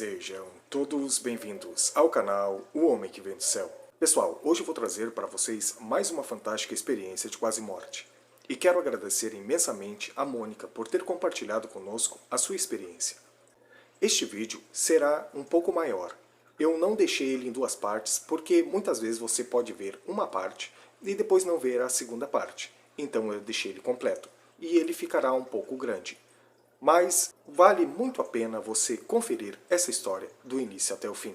Sejam todos bem-vindos ao canal O Homem que Vem do Céu. Pessoal, hoje eu vou trazer para vocês mais uma fantástica experiência de quase morte. E quero agradecer imensamente a Mônica por ter compartilhado conosco a sua experiência. Este vídeo será um pouco maior. Eu não deixei ele em duas partes porque muitas vezes você pode ver uma parte e depois não ver a segunda parte. Então eu deixei ele completo e ele ficará um pouco grande. Mas vale muito a pena você conferir essa história do início até o fim.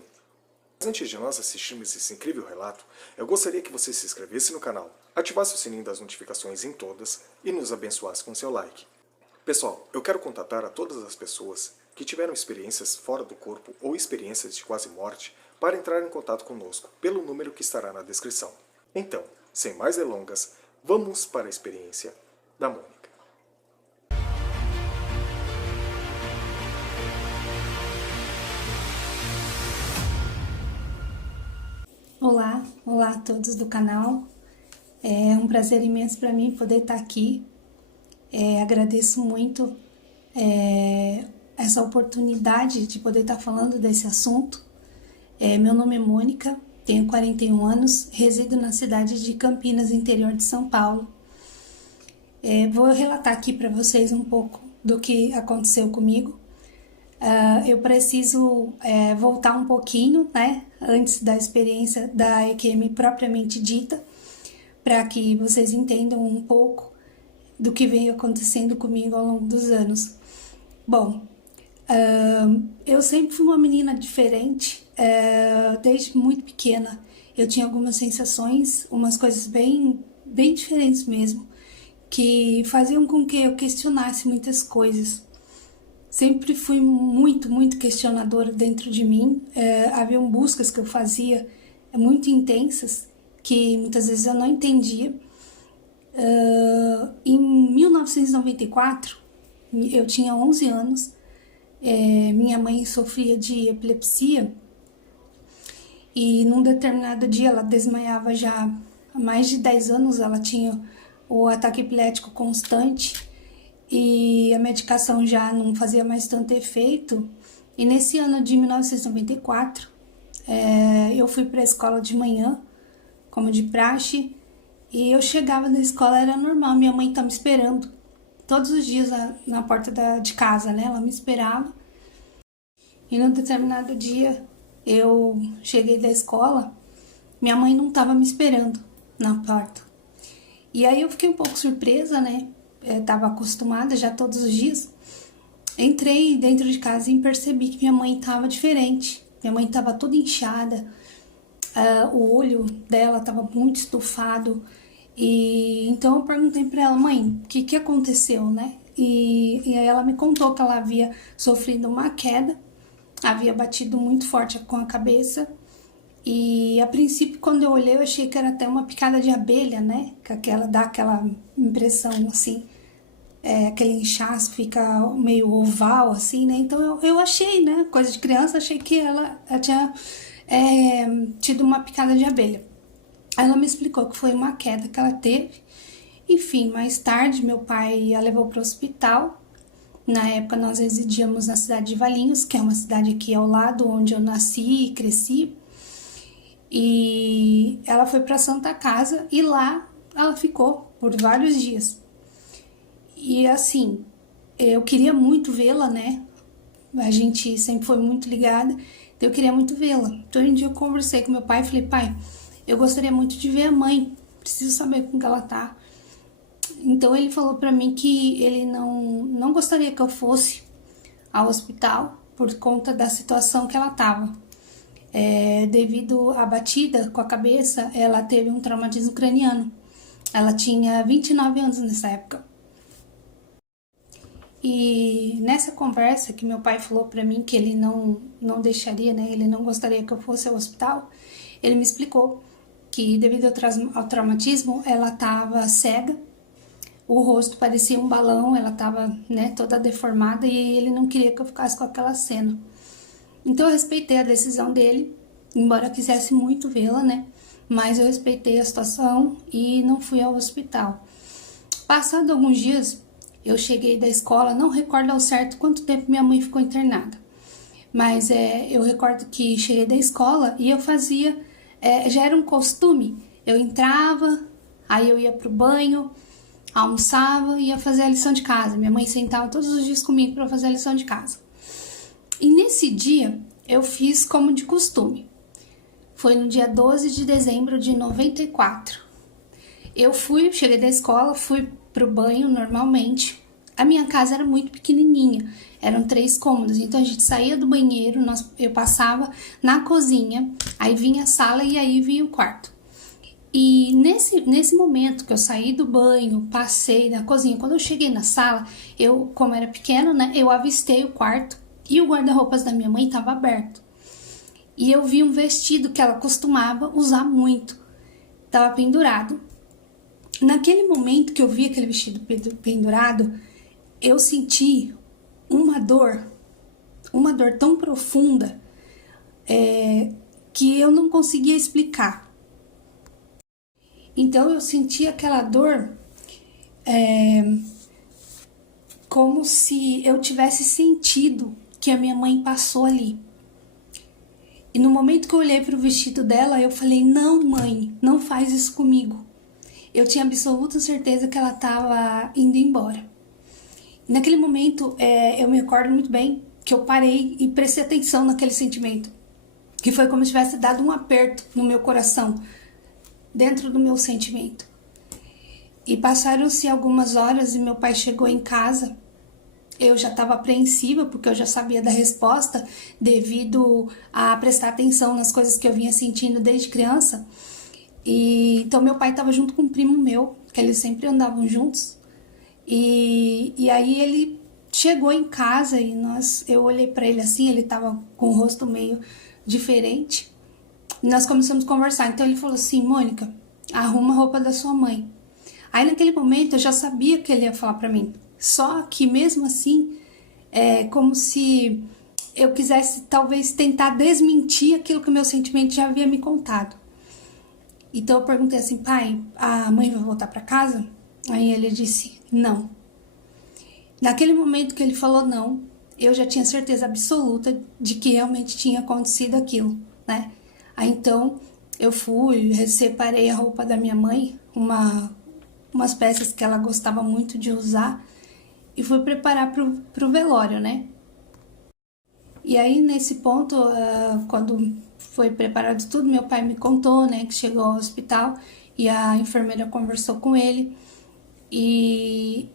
Mas antes de nós assistirmos esse incrível relato, eu gostaria que você se inscrevesse no canal, ativasse o sininho das notificações em todas e nos abençoasse com seu like. Pessoal, eu quero contatar a todas as pessoas que tiveram experiências fora do corpo ou experiências de quase morte para entrar em contato conosco pelo número que estará na descrição. Então, sem mais delongas, vamos para a experiência da Mônica. Olá a todos do canal. É um prazer imenso para mim poder estar aqui. Agradeço muito essa oportunidade de poder estar falando desse assunto. Meu nome é Mônica, tenho 41 anos, resido na cidade de Campinas, interior de São Paulo. Vou relatar aqui para vocês um pouco do que aconteceu comigo. Eu preciso voltar um pouquinho, né, antes da experiência da EQM propriamente dita, para que vocês entendam um pouco do que veio acontecendo comigo ao longo dos anos. Bom, eu sempre fui uma menina diferente, desde muito pequena. Eu tinha algumas sensações, umas coisas bem diferentes mesmo, que faziam com que eu questionasse muitas coisas. Sempre fui muito questionadora dentro de mim. Haviam buscas que eu fazia muito intensas, que muitas vezes eu não entendia. Em 1994, eu tinha 11 anos, minha mãe sofria de epilepsia e num determinado dia ela desmaiava já há mais de 10 anos, ela tinha o ataque epilético constante e a medicação já não fazia mais tanto efeito. E nesse ano de 1994, eu fui para a escola de manhã, como de praxe, e eu chegava na escola, era normal, minha mãe estava me esperando todos os dias na porta de casa, né? Ela me esperava. E num determinado dia, eu cheguei da escola, minha mãe não estava me esperando na porta. E aí eu fiquei um pouco surpresa, né? Estava acostumada já todos os dias. Entrei dentro de casa e percebi que minha mãe estava diferente. Minha mãe estava toda inchada, o olho dela estava muito estufado. E então eu perguntei para ela: mãe, o que aconteceu, né? E aí ela me contou que ela havia sofrido uma queda, havia batido muito forte com a cabeça. E a princípio, quando eu olhei, eu achei que era até uma picada de abelha, né? Que ela dá aquela impressão assim, aquele inchaço fica meio oval assim, né? Então eu achei, né? Coisa de criança, achei que ela tinha tido uma picada de abelha. Ela me explicou que foi uma queda que ela teve. Enfim, mais tarde meu pai a levou para o hospital. Na época nós residíamos na cidade de Valinhos, que é uma cidade aqui ao lado, onde eu nasci e cresci. E ela foi para Santa Casa e lá ela ficou por vários dias. E assim, eu queria muito vê-la, né? A gente sempre foi muito ligada, então eu queria muito vê-la. Então um dia eu conversei com meu pai e falei: pai, eu gostaria muito de ver a mãe, preciso saber como que ela tá. Então ele falou para mim que ele não gostaria que eu fosse ao hospital por conta da situação que ela tava. Devido à batida com a cabeça, ela teve um traumatismo craniano. Ela tinha 29 anos nessa época. E nessa conversa que meu pai falou para mim que ele não deixaria, né? Ele não gostaria que eu fosse ao hospital. Ele me explicou que devido ao traumatismo, ela estava cega. O rosto parecia um balão, ela estava, né, toda deformada e ele não queria que eu ficasse com aquela cena. Então eu respeitei a decisão dele, embora eu quisesse muito vê-la, né? Mas eu respeitei a situação e não fui ao hospital. Passado alguns dias, eu cheguei da escola, não recordo ao certo quanto tempo minha mãe ficou internada. Mas eu recordo que cheguei da escola e eu fazia, já era um costume, eu entrava, aí eu ia pro banho, almoçava e ia fazer a lição de casa. Minha mãe sentava todos os dias comigo para fazer a lição de casa. E nesse dia eu fiz como de costume. Foi no dia 12 de dezembro de 94. Eu cheguei da escola, fui pro banho normalmente. A minha casa era muito pequenininha, eram 3 cômodos, então a gente saía do banheiro, eu passava na cozinha, aí vinha a sala e aí vinha o quarto. E nesse momento que eu saí do banho, passei na cozinha, quando eu cheguei na sala, como era pequena, né, eu avistei o quarto e o guarda-roupas da minha mãe estava aberto. E eu vi um vestido que ela costumava usar muito, estava pendurado. Naquele momento que eu vi aquele vestido pendurado, eu senti uma dor tão profunda que eu não conseguia explicar. Então eu senti aquela dor como se eu tivesse sentido que a minha mãe passou ali. E no momento que eu olhei para o vestido dela, eu falei, não, mãe, não faz isso comigo. Eu tinha absoluta certeza que ela estava indo embora. E naquele momento, eu me recordo muito bem que eu parei e prestei atenção naquele sentimento. Que foi como se tivesse dado um aperto no meu coração, dentro do meu sentimento. E passaram-se algumas horas e meu pai chegou em casa. Eu já estava apreensiva, porque eu já sabia da resposta, devido a prestar atenção nas coisas que eu vinha sentindo desde criança. E então meu pai estava junto com um primo meu, que eles sempre andavam juntos. E aí ele chegou em casa e eu olhei para ele assim, ele estava com o rosto meio diferente. E nós começamos a conversar. Então ele falou assim, Mônica, arruma a roupa da sua mãe. Aí naquele momento eu já sabia que ele ia falar para mim. Só que mesmo assim, como se eu quisesse talvez tentar desmentir aquilo que o meu sentimento já havia me contado. Então eu perguntei assim, pai, a mãe vai voltar para casa? Aí ele disse, não. Naquele momento que ele falou não, eu já tinha certeza absoluta de que realmente tinha acontecido aquilo, né? Aí então eu separei a roupa da minha mãe, umas peças que ela gostava muito de usar, e fui preparar pro velório, né? E aí, nesse ponto, quando foi preparado tudo, meu pai me contou, né, que chegou ao hospital e a enfermeira conversou com ele. E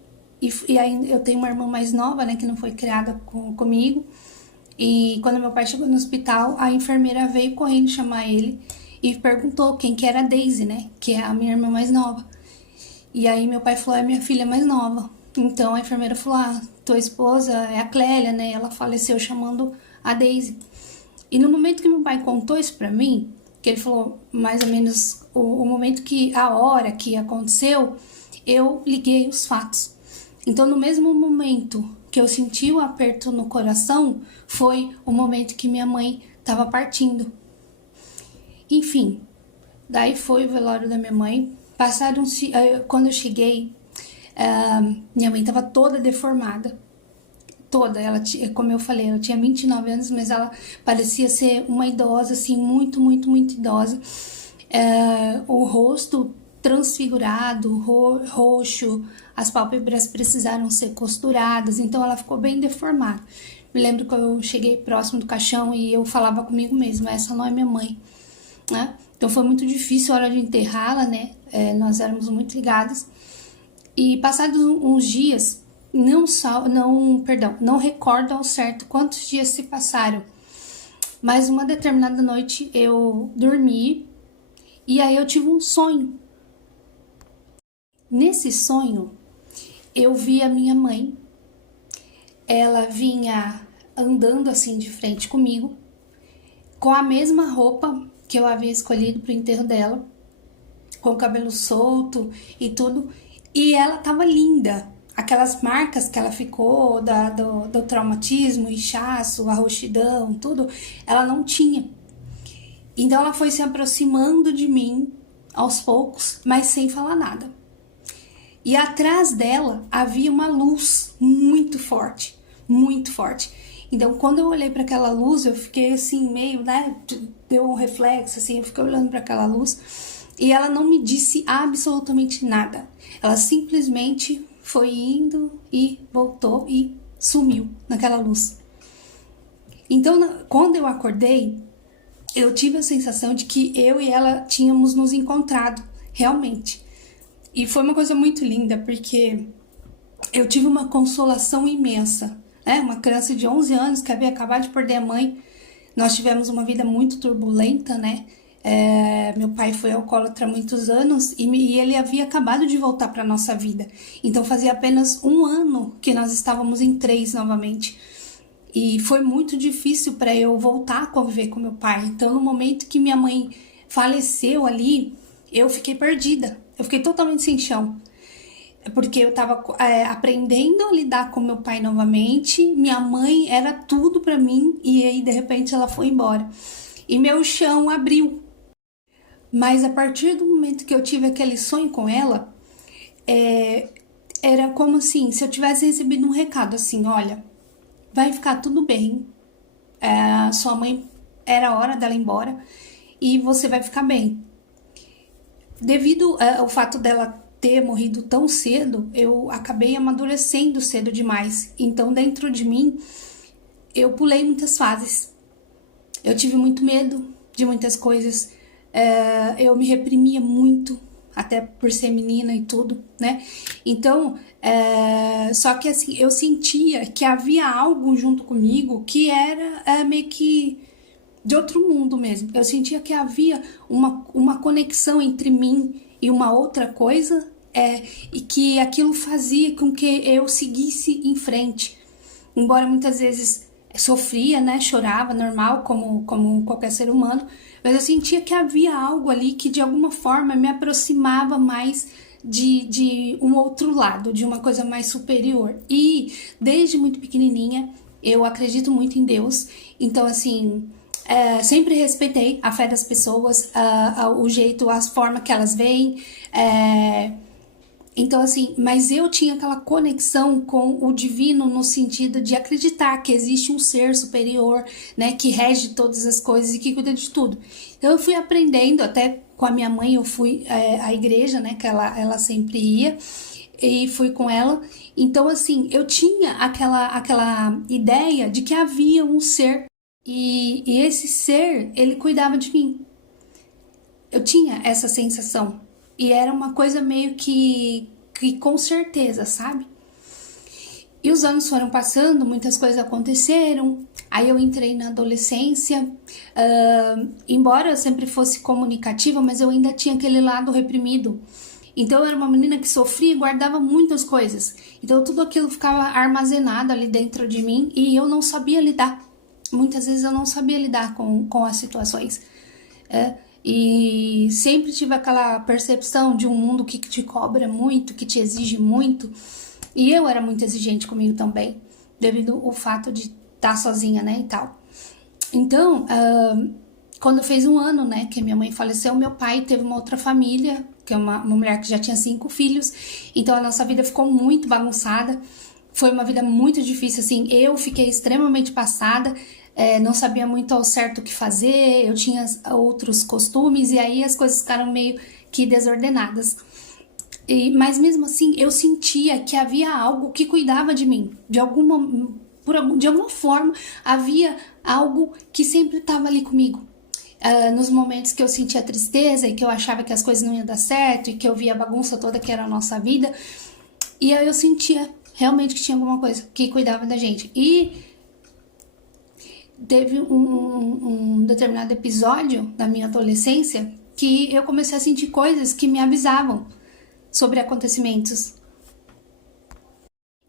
aí eu tenho uma irmã mais nova, né, que não foi criada comigo. E quando meu pai chegou no hospital, a enfermeira veio correndo chamar ele e perguntou quem que era a Daisy, né, que é a minha irmã mais nova. E aí meu pai falou, é minha filha mais nova. Então a enfermeira falou, tua esposa é a Clélia, né? Ela faleceu chamando a Daisy. E no momento que meu pai contou isso pra mim, que ele falou mais ou menos o momento a hora que aconteceu, eu liguei os fatos. Então no mesmo momento que eu senti o aperto no coração, foi o momento que minha mãe estava partindo. Enfim, daí foi o velório da minha mãe. Quando eu cheguei, minha mãe estava toda deformada, toda. Ela, como eu falei, ela tinha 29 anos, mas ela parecia ser uma idosa, assim, muito, muito, muito idosa. O rosto transfigurado, roxo, as pálpebras precisaram ser costuradas, então ela ficou bem deformada. Me lembro que eu cheguei próximo do caixão e eu falava comigo mesma, essa não é minha mãe, né? Então foi muito difícil a hora de enterrá-la, né? Nós éramos muito ligadas. E passados uns dias, não recordo ao certo quantos dias se passaram, mas uma determinada noite eu dormi e aí eu tive um sonho. Nesse sonho, eu vi a minha mãe, ela vinha andando assim de frente comigo, com a mesma roupa que eu havia escolhido para o enterro dela, com o cabelo solto e tudo, e ela tava linda. Aquelas marcas que ela ficou do traumatismo, inchaço, a roxidão, tudo, ela não tinha. Então ela foi se aproximando de mim aos poucos, mas sem falar nada. E atrás dela havia uma luz muito forte, muito forte. Então, quando eu olhei para aquela luz, eu fiquei assim, meio, né, deu um reflexo, assim, eu fiquei olhando para aquela luz e ela não me disse absolutamente nada. Ela simplesmente foi indo e voltou e sumiu naquela luz. Então, quando eu acordei, eu tive a sensação de que eu e ela tínhamos nos encontrado, realmente. E foi uma coisa muito linda, porque eu tive uma consolação imensa, né? Uma criança de 11 anos que havia acabado de perder a mãe. Nós tivemos uma vida muito turbulenta, né? Meu pai foi alcoólatra há muitos anos e ele havia acabado de voltar para a nossa vida. Então fazia apenas 1 ano que nós estávamos em 3 novamente. E foi muito difícil para eu voltar a conviver com meu pai. Então, no momento que minha mãe faleceu ali, eu fiquei perdida. Eu fiquei totalmente sem chão. Porque eu estava aprendendo a lidar com meu pai novamente. Minha mãe era tudo para mim e aí, de repente, ela foi embora. E meu chão abriu. Mas a partir do momento que eu tive aquele sonho com ela, era como assim, se eu tivesse recebido um recado assim, olha, vai ficar tudo bem, sua mãe, era a hora dela ir embora e você vai ficar bem. Devido ao fato dela ter morrido tão cedo, eu acabei amadurecendo cedo demais. Então, dentro de mim, eu pulei muitas fases. Eu tive muito medo de muitas coisas, eu me reprimia muito, até por ser menina e tudo, né? Então, só que assim, eu sentia que havia algo junto comigo que era meio que de outro mundo mesmo. Eu sentia que havia uma conexão entre mim e uma outra coisa, e que aquilo fazia com que eu seguisse em frente. Embora muitas vezes sofria, né, chorava, normal, como qualquer ser humano, mas eu sentia que havia algo ali que de alguma forma me aproximava mais de um outro lado, de uma coisa mais superior. E desde muito pequenininha eu acredito muito em Deus, então assim, sempre respeitei a fé das pessoas, o jeito, as formas que elas veem, então assim, mas eu tinha aquela conexão com o divino no sentido de acreditar que existe um ser superior, né, que rege todas as coisas e que cuida de tudo. Então eu fui aprendendo, até com a minha mãe eu fui à igreja, né, que ela sempre ia, e fui com ela. Então assim, eu tinha aquela ideia de que havia um ser e esse ser, ele cuidava de mim. Eu tinha essa sensação. E era uma coisa meio que com certeza, sabe? E os anos foram passando, muitas coisas aconteceram. Aí eu entrei na adolescência. Embora eu sempre fosse comunicativa, mas eu ainda tinha aquele lado reprimido. Então eu era uma menina que sofria e guardava muitas coisas. Então tudo aquilo ficava armazenado ali dentro de mim e eu não sabia lidar. Muitas vezes eu não sabia lidar com as situações. E sempre tive aquela percepção de um mundo que te cobra muito, que te exige muito. E eu era muito exigente comigo também, devido ao fato de estar sozinha, né, e tal. Então, quando fez 1 ano, né, que minha mãe faleceu, meu pai teve uma outra família, que é uma mulher que já tinha 5 filhos. Então a nossa vida ficou muito bagunçada. Foi uma vida muito difícil, assim, eu fiquei extremamente passada. Não sabia muito ao certo o que fazer, eu tinha outros costumes e aí as coisas ficaram meio que desordenadas. Mas mesmo assim eu sentia que havia algo que cuidava de mim, de alguma forma havia algo que sempre estava ali comigo. Nos momentos que eu sentia tristeza e que eu achava que as coisas não iam dar certo e que eu via a bagunça toda que era a nossa vida, e aí eu sentia realmente que tinha alguma coisa que cuidava da gente. E teve um determinado episódio da minha adolescência que eu comecei a sentir coisas que me avisavam sobre acontecimentos.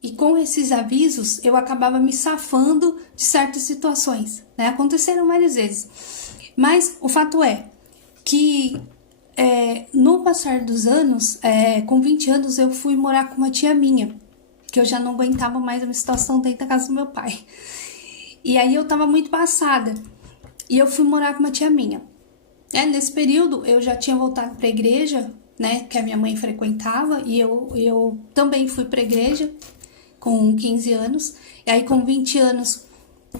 E com esses avisos, eu acabava me safando de certas situações, né? Aconteceram várias vezes. Mas o fato é que no passar dos anos, com 20 anos, eu fui morar com uma tia minha, que eu já não aguentava mais a minha situação dentro da casa do meu pai. E aí eu tava muito passada. E eu fui morar com uma tia minha. Nesse período eu já tinha voltado pra igreja, né? Que a minha mãe frequentava. E eu também fui pra igreja com 15 anos. E aí com 20 anos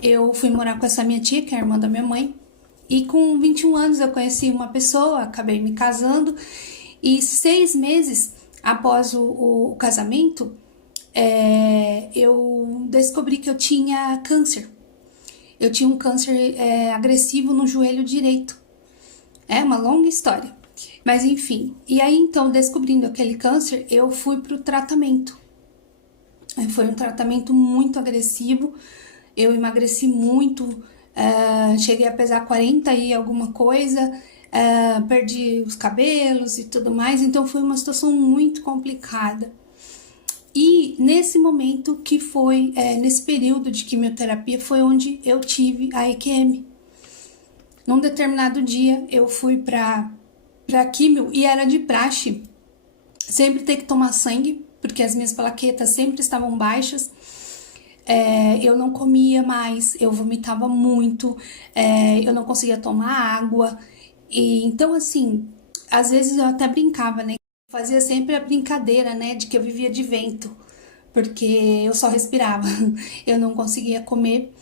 eu fui morar com essa minha tia, que é a irmã da minha mãe, e com 21 anos eu conheci uma pessoa, acabei me casando, e 6 meses após o casamento, eu descobri que eu tinha câncer. Eu tinha um câncer agressivo no joelho direito. É uma longa história. Mas enfim, e aí então, descobrindo aquele câncer, eu fui pro tratamento. Foi um tratamento muito agressivo, eu emagreci muito, cheguei a pesar 40 e alguma coisa, perdi os cabelos e tudo mais, então foi uma situação muito complicada. E nesse momento que foi, nesse período de quimioterapia, foi onde eu tive a EQM. Num determinado dia eu fui pra quimio e era de praxe sempre ter que tomar sangue, porque as minhas plaquetas sempre estavam baixas. Eu não comia mais, eu vomitava muito, eu não conseguia tomar água. E então, assim, às vezes eu até brincava, né? Fazia sempre a brincadeira, né, de que eu vivia de vento, porque eu só respirava, eu não conseguia comer,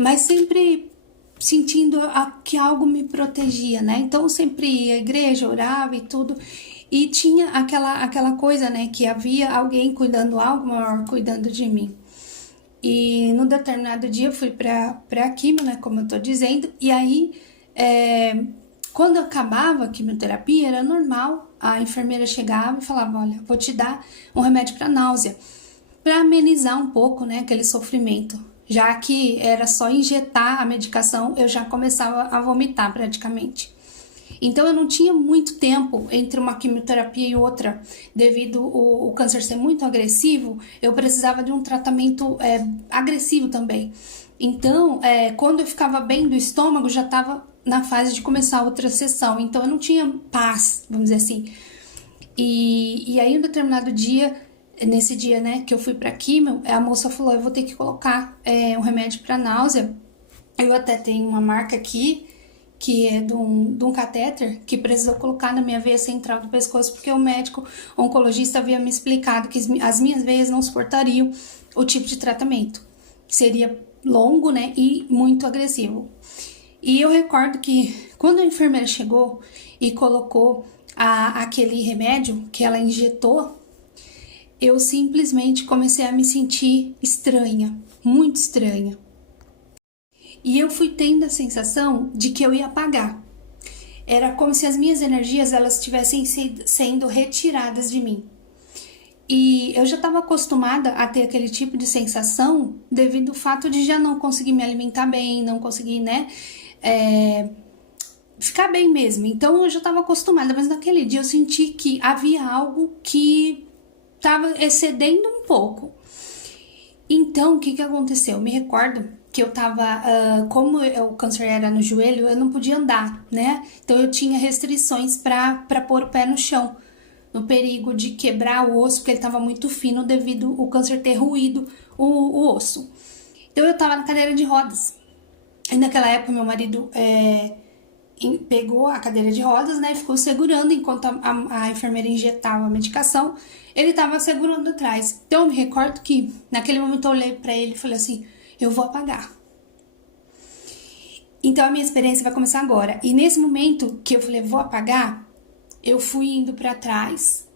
mas sempre sentindo que algo me protegia, né? Então eu sempre ia à igreja, orava e tudo, e tinha aquela coisa, né, que havia alguém cuidando, algo maior cuidando de mim. E num determinado dia eu fui pra quimio, né, como eu tô dizendo, e aí quando acabava a quimioterapia era normal, a enfermeira chegava e falava, olha, vou te dar um remédio para náusea, para amenizar um pouco, né, aquele sofrimento. Já que era só injetar a medicação, eu já começava a vomitar praticamente. Então eu não tinha muito tempo entre uma quimioterapia e outra, devido o câncer ser muito agressivo, eu precisava de um tratamento agressivo também. Então, quando eu ficava bem do estômago, já estava na fase de começar outra sessão, então eu não tinha paz, vamos dizer assim. E aí, um determinado dia, nesse dia, né, que eu fui pra quimio, a moça falou, eu vou ter que colocar um remédio pra náusea. Eu até tenho uma marca aqui, que é de um catéter, que precisou colocar na minha veia central do pescoço, porque o médico oncologista havia me explicado que as minhas veias não suportariam o tipo de tratamento. Seria longo, né, e muito agressivo. E eu recordo que quando a enfermeira chegou e colocou aquele remédio que ela injetou, eu simplesmente comecei a me sentir estranha, muito estranha. E eu fui tendo a sensação de que eu ia apagar. Era como se as minhas energias elas estivessem sendo retiradas de mim. E eu já estava acostumada a ter aquele tipo de sensação devido ao fato de já não conseguir me alimentar bem, não conseguir, né, ficar bem mesmo. Então eu já estava acostumada, mas naquele dia eu senti que havia algo que estava excedendo um pouco. Então o que aconteceu? Eu me recordo que eu tava, como o câncer era no joelho, eu não podia andar, né? Então eu tinha restrições para pôr o pé no chão, no perigo de quebrar o osso, porque ele estava muito fino devido ao câncer ter ruído o osso. Então eu tava na cadeira de rodas. E naquela época meu marido pegou a cadeira de rodas, né, e ficou segurando enquanto a enfermeira injetava a medicação, ele tava segurando atrás. Então eu me recordo que naquele momento eu olhei para ele e falei assim, eu vou apagar. Então a minha experiência vai começar agora. E nesse momento que eu falei, vou apagar, eu fui indo para trás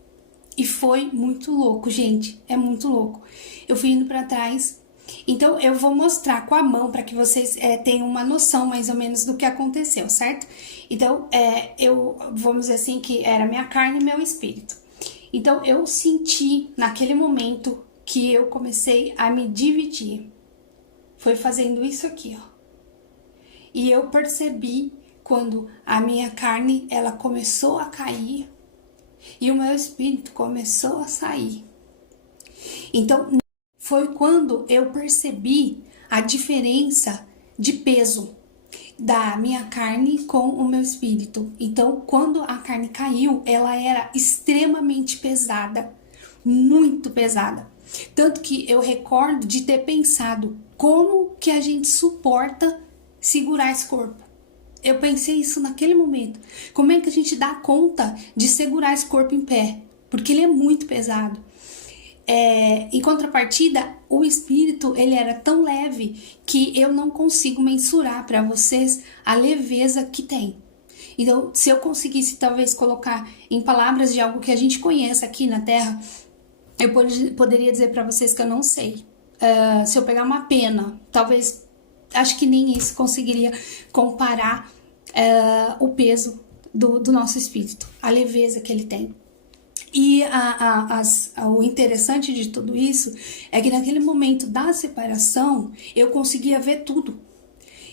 e foi muito louco, gente, é muito louco. Eu fui indo para trás. Então eu vou mostrar com a mão para que vocês tenham uma noção mais ou menos do que aconteceu, certo? Então vamos dizer assim que era minha carne e meu espírito. Então eu senti naquele momento que eu comecei a me dividir. Foi fazendo isso aqui, ó. E eu percebi quando a minha carne ela começou a cair e o meu espírito começou a sair. Então foi quando eu percebi a diferença de peso da minha carne com o meu espírito. Então, quando a carne caiu, ela era extremamente pesada, muito pesada. Tanto que eu recordo de ter pensado, como que a gente suporta segurar esse corpo? Eu pensei isso naquele momento. Como é que a gente dá conta de segurar esse corpo em pé? Porque ele é muito pesado. Em contrapartida, o espírito, ele era tão leve que eu não consigo mensurar para vocês a leveza que tem. Então, se eu conseguisse talvez colocar em palavras de algo que a gente conhece aqui na Terra, eu poderia dizer para vocês que eu não sei. Se eu pegar uma pena, talvez, acho que nem isso conseguiria comparar o peso do nosso espírito, a leveza que ele tem. E o interessante de tudo isso é que naquele momento da separação eu conseguia ver tudo.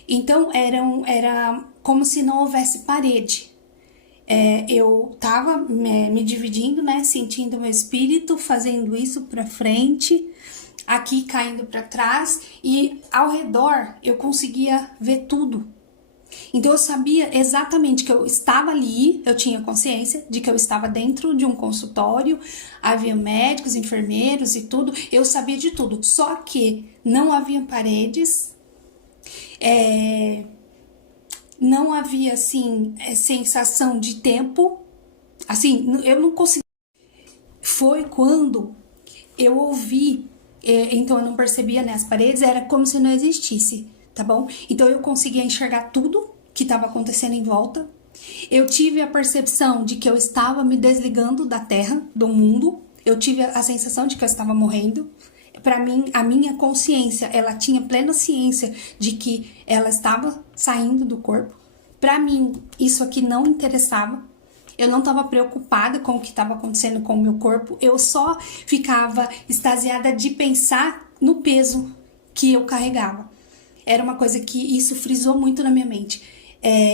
Então era como se não houvesse parede. Eu estava me dividindo, né, sentindo meu espírito fazendo isso para frente, aqui caindo para trás, e ao redor eu conseguia ver tudo. Então eu sabia exatamente que eu estava ali, eu tinha consciência de que eu estava dentro de um consultório, havia médicos, enfermeiros e tudo, eu sabia de tudo, só que não havia paredes, não havia assim sensação de tempo, assim, eu não conseguia. Foi quando eu ouvi, então eu não percebia, né, as paredes, era como se não existisse. Tá bom? Então eu conseguia enxergar tudo que estava acontecendo em volta. Eu tive a percepção de que eu estava me desligando da Terra, do mundo. Eu tive a sensação de que eu estava morrendo. Para mim, a minha consciência, ela tinha plena ciência de que ela estava saindo do corpo. Para mim, isso aqui não interessava. Eu não estava preocupada com o que estava acontecendo com o meu corpo. Eu só ficava extasiada de pensar no peso que eu carregava. Era uma coisa que isso frisou muito na minha mente,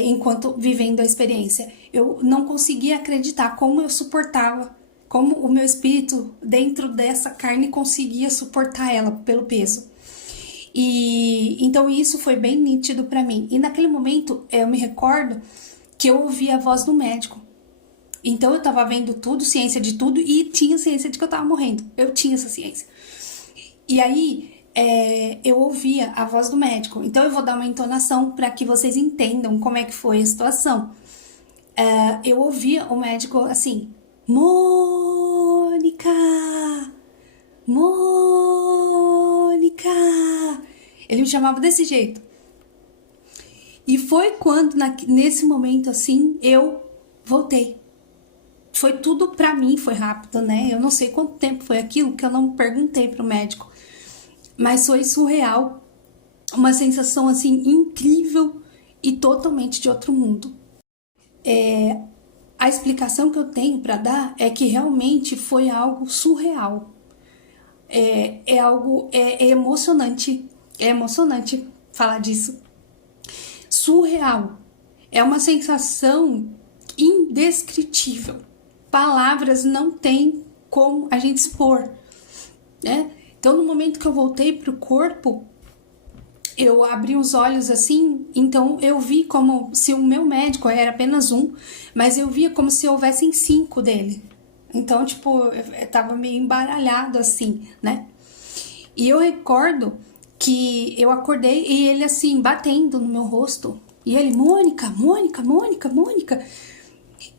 enquanto vivendo a experiência. Eu não conseguia acreditar como eu suportava, como o meu espírito dentro dessa carne conseguia suportar ela pelo peso. E então isso foi bem nítido para mim. E naquele momento eu me recordo que eu ouvi a voz do médico. Então eu tava vendo tudo, ciência de tudo, e tinha ciência de que eu tava morrendo. Eu tinha essa ciência. E aí eu ouvia a voz do médico. Então eu vou dar uma entonação para que vocês entendam como é que foi a situação. Eu ouvia o médico assim: Mônica! Mônica! Ele me chamava desse jeito. E foi quando, nesse momento assim, eu voltei. Foi tudo pra mim, foi rápido, né? Eu não sei quanto tempo foi aquilo, que eu não perguntei pro médico. Mas foi surreal, uma sensação assim incrível e totalmente de outro mundo. A explicação que eu tenho para dar é que realmente foi algo surreal. É emocionante falar disso. Surreal. É uma sensação indescritível. Palavras não tem como a gente expor, né? Então, no momento que eu voltei pro corpo, eu abri os olhos assim, então eu vi como se o meu médico era apenas um, mas eu via como se houvessem 5 dele. Então, tipo, eu tava meio embaralhado assim, né? E eu recordo que eu acordei e ele assim, batendo no meu rosto. E ele, Mônica, Mônica, Mônica, Mônica.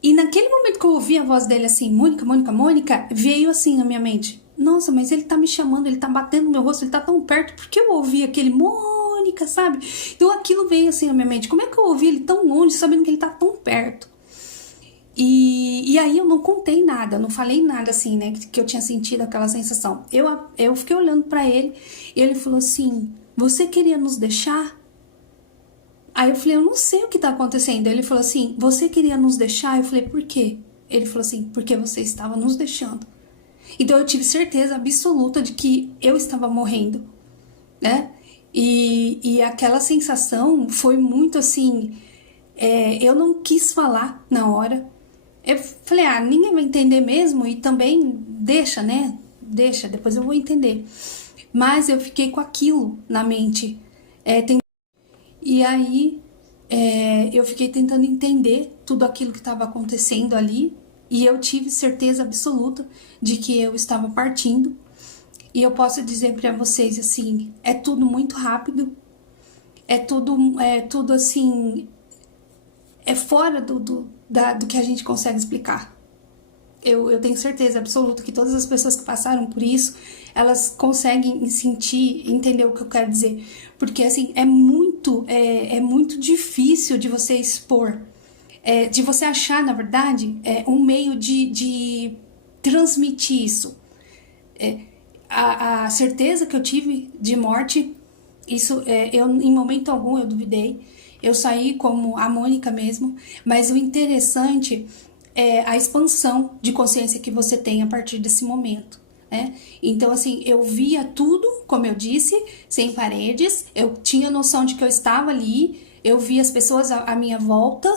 E naquele momento que eu ouvi a voz dele assim, Mônica, Mônica, Mônica, veio assim na minha mente: nossa, mas ele tá me chamando, ele tá batendo no meu rosto, ele tá tão perto, por que eu ouvi aquele Mônica, sabe? Então aquilo veio assim na minha mente: como é que eu ouvi ele tão longe, sabendo que ele tá tão perto? E aí eu não contei nada, não falei nada assim, né, que eu tinha sentido aquela sensação. Eu fiquei olhando pra ele e ele falou assim: você queria nos deixar? Aí eu falei: eu não sei o que tá acontecendo. Ele falou assim: você queria nos deixar? Eu falei: por quê? Ele falou assim: porque você estava nos deixando. Então eu tive certeza absoluta de que eu estava morrendo, né? E aquela sensação foi muito assim, eu não quis falar na hora. Eu falei: ah, ninguém vai entender mesmo, e também deixa, né? Deixa, depois eu vou entender. Mas eu fiquei com aquilo na mente. E aí eu fiquei tentando entender tudo aquilo que estava acontecendo ali. E eu tive certeza absoluta de que eu estava partindo. E eu posso dizer para vocês assim, é tudo muito rápido. É tudo assim, é fora do que a gente consegue explicar. eu tenho certeza absoluta que todas as pessoas que passaram por isso, elas conseguem sentir, entender o que eu quero dizer. Porque, assim, é muito difícil de você expor, de você achar, na verdade, um meio de transmitir isso. A certeza que eu tive de morte, isso, eu em momento algum eu duvidei. Eu saí como a Mônica mesmo, mas o interessante é a expansão de consciência que você tem a partir desse momento, né? Então, assim, eu via tudo, como eu disse, sem paredes, eu tinha noção de que eu estava ali, eu via as pessoas à minha volta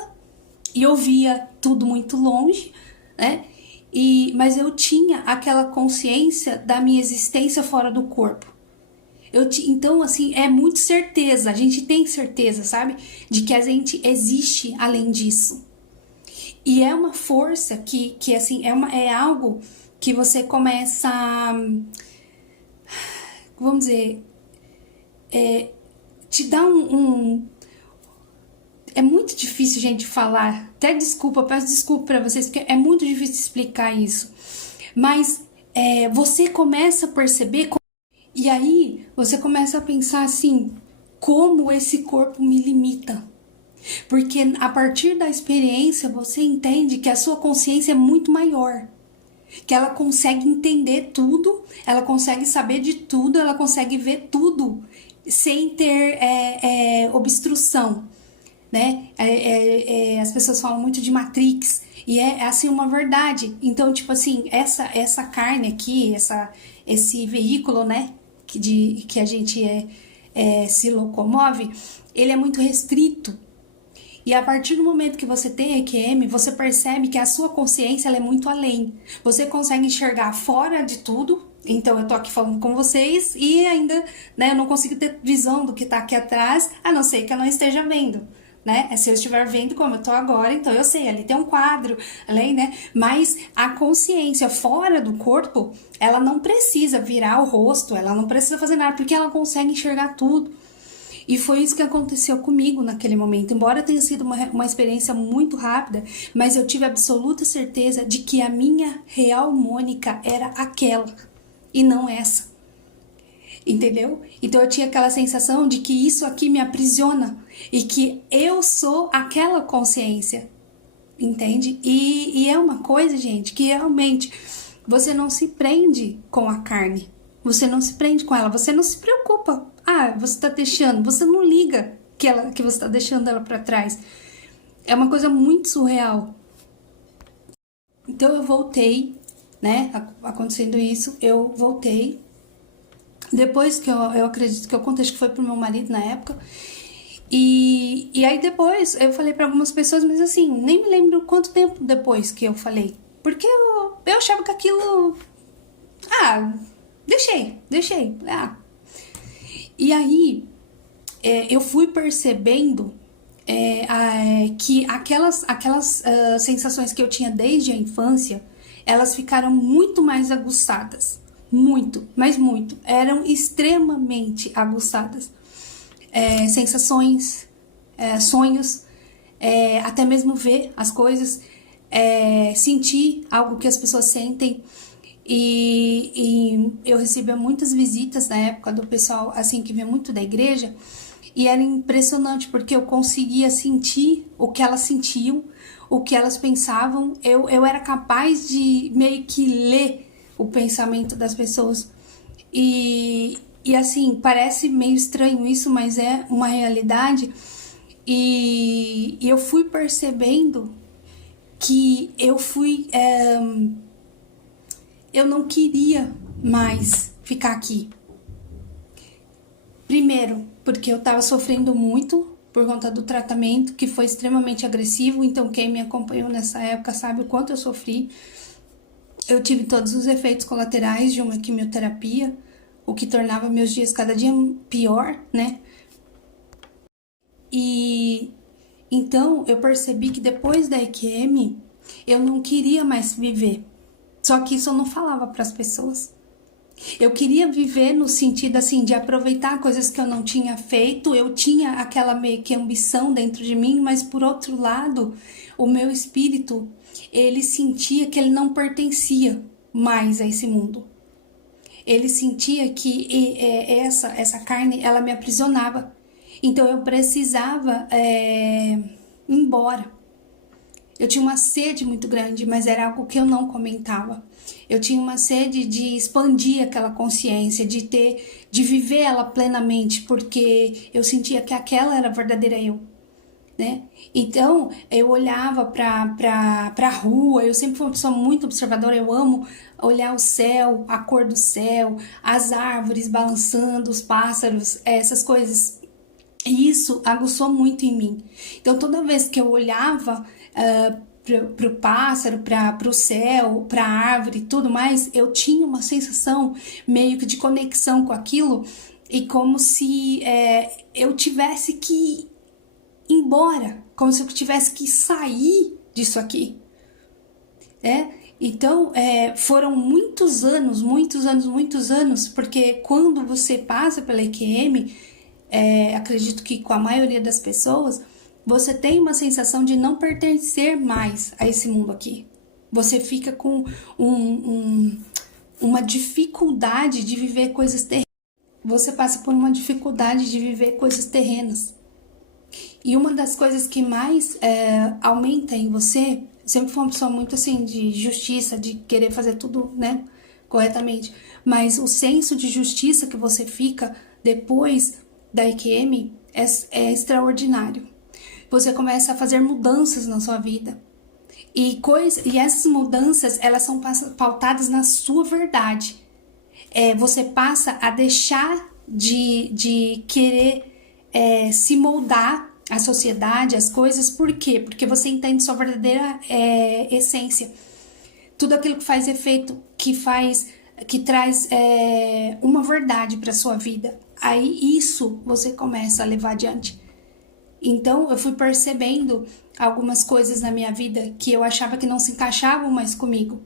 e eu via tudo muito longe, né? Mas eu tinha aquela consciência da minha existência fora do corpo. Então, assim, é muito certeza, a gente tem certeza, sabe? De que a gente existe além disso. E é uma força que assim, é algo que você começa a, vamos dizer, te dá é muito difícil, gente, falar. Até desculpa, peço desculpa pra vocês, porque é muito difícil explicar isso. Mas você começa a perceber... E aí, você começa a pensar assim, como esse corpo me limita. Porque a partir da experiência, você entende que a sua consciência é muito maior. Que ela consegue entender tudo, ela consegue saber de tudo, ela consegue ver tudo, sem ter obstrução, né? As pessoas falam muito de Matrix, e é assim uma verdade. Então, tipo assim, essa carne aqui, esse veículo, né? Que a gente se locomove, ele é muito restrito. E a partir do momento que você tem EQM, você percebe que a sua consciência ela é muito além. Você consegue enxergar fora de tudo. Então eu tô aqui falando com vocês e ainda, né, eu não consigo ter visão do que tá aqui atrás, a não ser que eu não esteja vendo, né? Se eu estiver vendo como eu tô agora, então eu sei, ali tem um quadro, além, né? Mas a consciência fora do corpo, ela não precisa virar o rosto, ela não precisa fazer nada, porque ela consegue enxergar tudo. E foi isso que aconteceu comigo naquele momento. Embora tenha sido uma experiência muito rápida, mas eu tive absoluta certeza de que a minha real Mônica era aquela e não essa. Entendeu? Então eu tinha aquela sensação de que isso aqui me aprisiona e que eu sou aquela consciência. Entende? E é uma coisa, gente, que realmente você não se prende com a carne. Você não se prende com ela, você não se preocupa. Você tá deixando, você não liga que você tá deixando ela pra trás. É uma coisa muito surreal. Então eu voltei, né? Acontecendo isso, eu voltei. Depois que eu acredito que eu contei, acho que foi pro meu marido na época. E aí depois eu falei pra algumas pessoas, mas assim, nem me lembro quanto tempo depois que eu falei. Porque eu achava que aquilo... deixei. E aí, eu fui percebendo que aquelas sensações que eu tinha desde a infância, elas ficaram muito mais aguçadas. Muito, mas muito. Eram extremamente aguçadas. Sensações, sonhos, até mesmo ver as coisas, sentir algo que as pessoas sentem. E eu recebia muitas visitas na época do pessoal assim que vinha muito da igreja, e era impressionante porque eu conseguia sentir o que elas sentiam, o que elas pensavam. Eu era capaz de meio que ler o pensamento das pessoas. E assim, parece meio estranho isso, mas é uma realidade. E eu fui percebendo que eu não queria mais ficar aqui. Primeiro, porque eu tava sofrendo muito por conta do tratamento, que foi extremamente agressivo. Então quem me acompanhou nessa época sabe o quanto eu sofri. Eu tive todos os efeitos colaterais de uma quimioterapia, o que tornava meus dias cada dia pior, né? E então eu percebi que depois da EQM eu não queria mais viver. Só que isso eu não falava para as pessoas. Eu queria viver no sentido assim de aproveitar coisas que eu não tinha feito. Eu tinha aquela meio que ambição dentro de mim, mas por outro lado, o meu espírito, ele sentia que ele não pertencia mais a esse mundo. Ele sentia que essa carne, ela me aprisionava. Então eu precisava ir embora. Eu tinha uma sede muito grande, mas era algo que eu não comentava. Eu tinha uma sede de expandir aquela consciência, de viver ela plenamente, porque eu sentia que aquela era a verdadeira eu, né? Então, eu olhava pra rua, eu sempre fui uma pessoa muito observadora, eu amo olhar o céu, a cor do céu, as árvores balançando, os pássaros, essas coisas. E isso aguçou muito em mim. Então, toda vez que eu olhava pro pássaro, pro céu, pra árvore e tudo mais, eu tinha uma sensação meio que de conexão com aquilo e como se eu tivesse que ir embora, como se eu tivesse que sair disso aqui. Então, foram muitos anos, porque quando você passa pela EQM, acredito que com a maioria das pessoas, você tem uma sensação de não pertencer mais a esse mundo aqui. Você fica com uma dificuldade de viver coisas terrenas. Você passa por uma dificuldade de viver coisas terrenas. E uma das coisas que mais aumenta em você, sempre foi uma pessoa muito assim, de justiça, de querer fazer tudo, né, corretamente. Mas o senso de justiça que você fica depois da EQM é extraordinário. Você começa a fazer mudanças na sua vida. E essas mudanças, elas são pautadas na sua verdade. Você passa a deixar de querer se moldar à sociedade, às coisas. Por quê? Porque você entende sua verdadeira essência. Tudo aquilo que faz efeito, que traz uma verdade para sua vida. Aí isso você começa a levar adiante. Então eu fui percebendo algumas coisas na minha vida que eu achava que não se encaixavam mais comigo,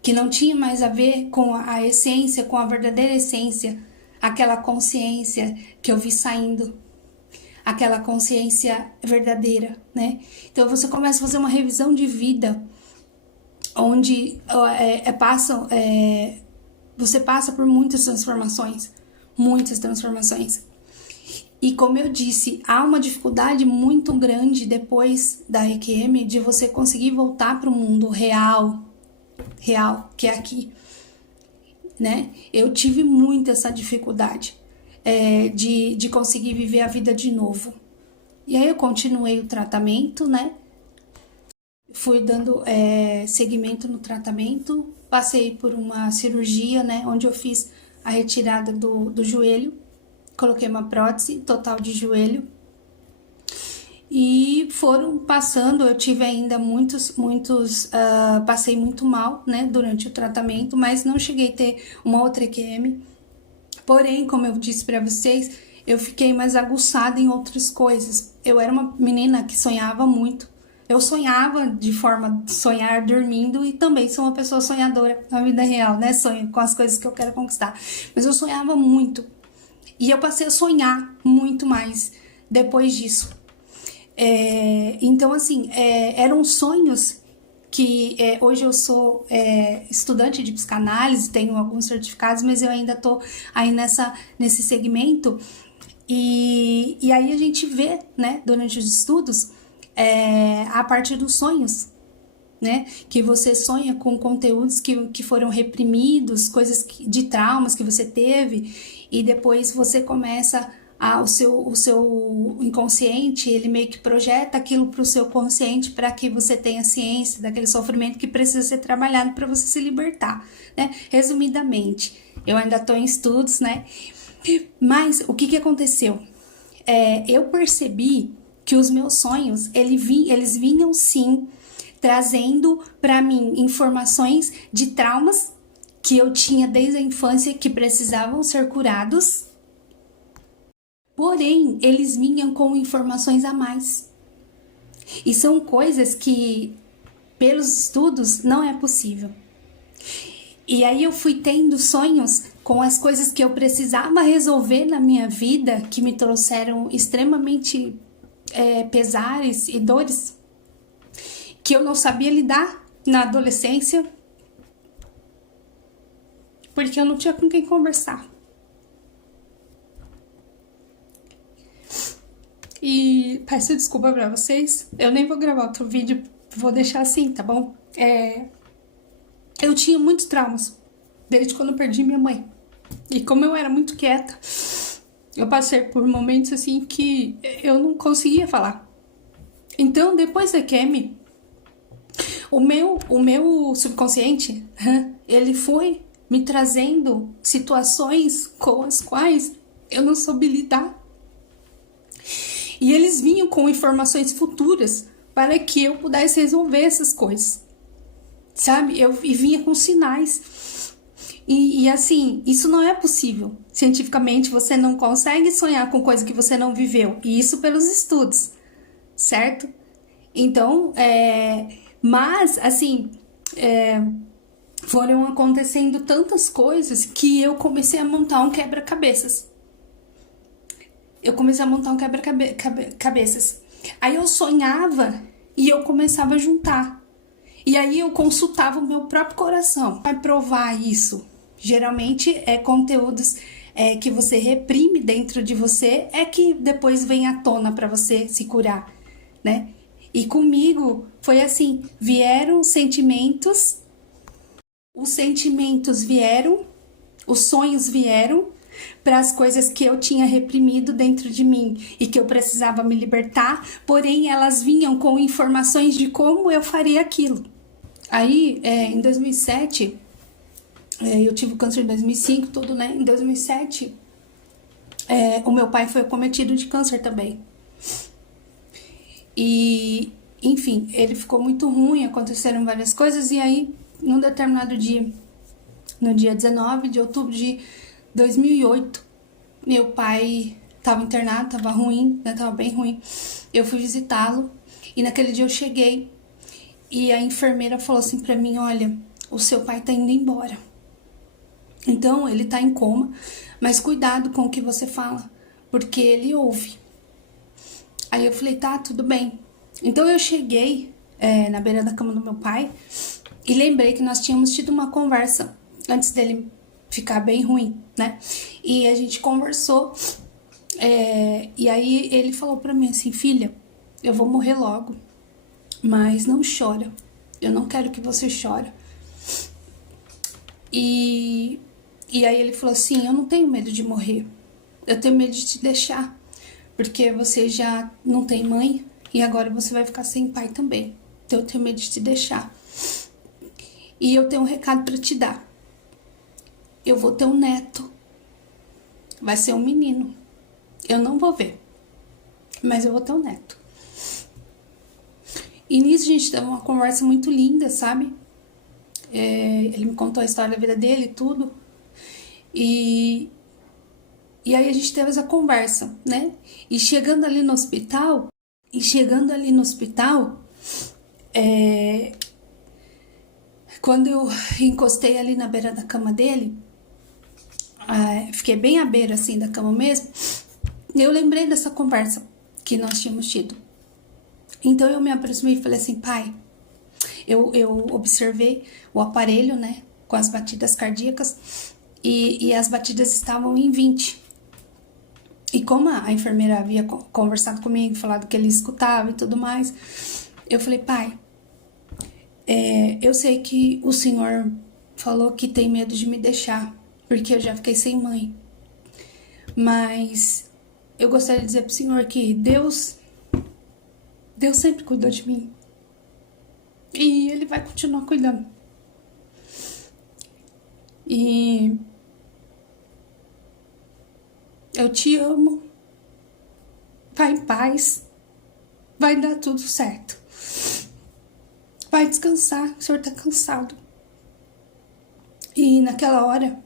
que não tinha mais a ver com a essência, com a verdadeira essência, aquela consciência que eu vi saindo, aquela consciência verdadeira, né? Então você começa a fazer uma revisão de vida, onde você passa por muitas transformações. E como eu disse, há uma dificuldade muito grande depois da EQM de você conseguir voltar para o mundo real, que é aqui, né? Eu tive muito essa dificuldade de conseguir viver a vida de novo. E aí eu continuei o tratamento, né? Fui dando seguimento no tratamento, passei por uma cirurgia, né? Onde eu fiz a retirada do joelho. Coloquei uma prótese total de joelho e foram passando, eu tive ainda passei muito mal, né, durante o tratamento, mas não cheguei a ter uma outra EQM. Porém, como eu disse para vocês, eu fiquei mais aguçada em outras coisas. Eu era uma menina que sonhava muito. Eu sonhava de forma de sonhar dormindo e também sou uma pessoa sonhadora na vida real, né? Sonho com as coisas que eu quero conquistar. Mas eu sonhava muito. E eu passei a sonhar muito mais depois disso. Então, assim, eram sonhos que hoje eu sou estudante de psicanálise, tenho alguns certificados, mas eu ainda tô aí nesse segmento. E aí a gente vê, né, durante os estudos, a partir dos sonhos, né, que você sonha com conteúdos que foram reprimidos, coisas de traumas que você teve, e depois você começa o seu inconsciente, ele meio que projeta aquilo para o seu consciente para que você tenha ciência daquele sofrimento que precisa ser trabalhado para você se libertar, né? Resumidamente, eu ainda estou em estudos, né? Mas o que aconteceu? Eu percebi que os meus sonhos, eles vinham sim trazendo para mim informações de traumas que eu tinha desde a infância que precisavam ser curados. Porém, eles vinham com informações a mais. E são coisas que, pelos estudos, não é possível. E aí eu fui tendo sonhos com as coisas que eu precisava resolver na minha vida, que me trouxeram extremamente pesares e dores, que eu não sabia lidar na adolescência, porque eu não tinha com quem conversar. E peço desculpa pra vocês, eu nem vou gravar outro vídeo, vou deixar assim, tá bom? Eu tinha muitos traumas, desde quando eu perdi minha mãe. E como eu era muito quieta, eu passei por momentos assim que eu não conseguia falar. Então, depois da Kemi, o meu subconsciente, ele foi me trazendo situações com as quais eu não soube lidar. E eles vinham com informações futuras para que eu pudesse resolver essas coisas, sabe? E vinha com sinais. E assim, isso não é possível. Cientificamente, você não consegue sonhar com coisa que você não viveu. E isso pelos estudos, certo? Então, mas, assim, foram acontecendo tantas coisas que eu comecei a montar um quebra-cabeças. Aí eu sonhava e eu começava a juntar. E aí eu consultava o meu próprio coração para provar isso. Geralmente conteúdos que você reprime dentro de você que depois vem à tona para você se curar, né? E comigo foi assim, vieram sentimentos, os sentimentos vieram, os sonhos vieram para as coisas que eu tinha reprimido dentro de mim e que eu precisava me libertar, porém elas vinham com informações de como eu faria aquilo. Aí, em 2007, eu tive câncer em 2005, tudo, né? Em 2007, o meu pai foi acometido de câncer também. E, enfim, ele ficou muito ruim, aconteceram várias coisas, e aí, num determinado dia, no dia 19 de outubro de 2008, meu pai estava internado, estava ruim, né? Tava bem ruim. Eu fui visitá-lo, e naquele dia eu cheguei, e a enfermeira falou assim pra mim: olha, o seu pai tá indo embora. Então, ele tá em coma, mas cuidado com o que você fala, porque ele ouve. Aí eu falei, tá, tudo bem. Então eu cheguei na beira da cama do meu pai e lembrei que nós tínhamos tido uma conversa antes dele ficar bem ruim, né? E a gente conversou, e aí ele falou pra mim assim: filha, eu vou morrer logo, mas não chora, eu não quero que você chore. E aí ele falou assim: eu não tenho medo de morrer, eu tenho medo de te deixar, porque você já não tem mãe e agora você vai ficar sem pai também, então eu tenho medo de te deixar. E eu tenho um recado pra te dar: eu vou ter um neto, vai ser um menino, eu não vou ver, mas eu vou ter um neto. E nisso a gente teve uma conversa muito linda, sabe? Ele me contou a história da vida dele e tudo. E aí a gente teve essa conversa, né? E chegando ali no hospital, quando eu encostei ali na beira da cama dele, fiquei bem à beira assim da cama mesmo, eu lembrei dessa conversa que nós tínhamos tido. Então eu me aproximei e falei assim: pai, eu observei o aparelho, né, com as batidas cardíacas, e as batidas estavam em 20. E como a enfermeira havia conversado comigo, falado que ele escutava e tudo mais, eu falei: pai, eu sei que o senhor falou que tem medo de me deixar, porque eu já fiquei sem mãe, mas eu gostaria de dizer pro senhor que Deus sempre cuidou de mim, e ele vai continuar cuidando. E eu te amo, vai em paz, vai dar tudo certo, vai descansar, o senhor tá cansado. E naquela hora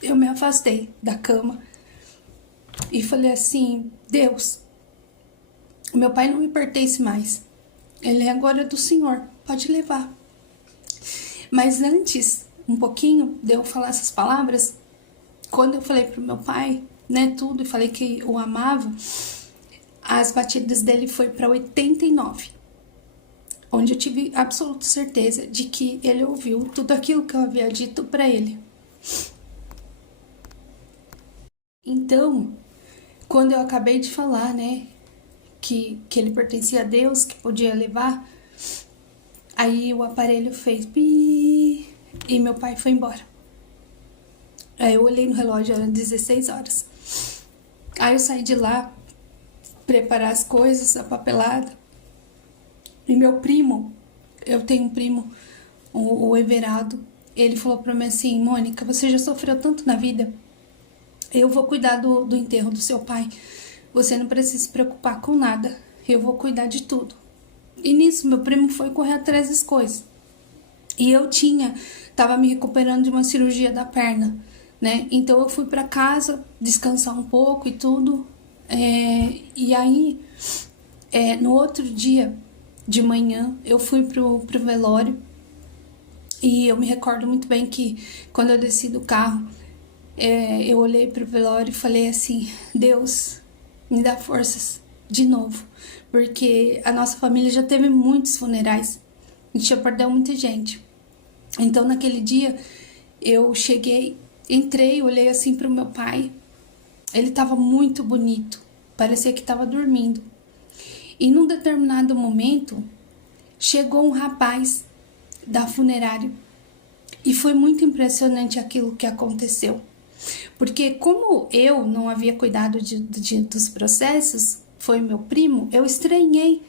eu me afastei da cama e falei assim: Deus, o meu pai não me pertence mais, ele agora é do senhor, pode levar. Mas antes, um pouquinho de eu falar essas palavras, quando eu falei pro meu pai, né, tudo, e falei que o amava, as batidas dele foi para 89, onde eu tive absoluta certeza de que ele ouviu tudo aquilo que eu havia dito para ele. Então, quando eu acabei de falar, né, que ele pertencia a Deus, que podia levar, aí o aparelho fez pi e meu pai foi embora. Aí eu olhei no relógio, eram 16 horas. Aí eu saí de lá, preparar as coisas, a papelada. E meu primo, eu tenho um primo, o Everaldo, ele falou pra mim assim: Mônica, você já sofreu tanto na vida, eu vou cuidar do enterro do seu pai. Você não precisa se preocupar com nada, eu vou cuidar de tudo. E nisso, meu primo foi correr atrás das coisas. E eu tava me recuperando de uma cirurgia da perna, né? Então eu fui pra casa descansar um pouco e tudo. E aí, no outro dia de manhã, eu fui pro velório. E eu me recordo muito bem que quando eu desci do carro, eu olhei pro velório e falei assim: Deus, me dá forças de novo, porque a nossa família já teve muitos funerais, a gente já perdeu muita gente. Então naquele dia eu cheguei, entrei, olhei assim pro meu pai, ele tava muito bonito, parecia que tava dormindo. E num determinado momento chegou um rapaz da funerária e foi muito impressionante aquilo que aconteceu. Porque como eu não havia cuidado dos processos, foi meu primo, eu estranhei.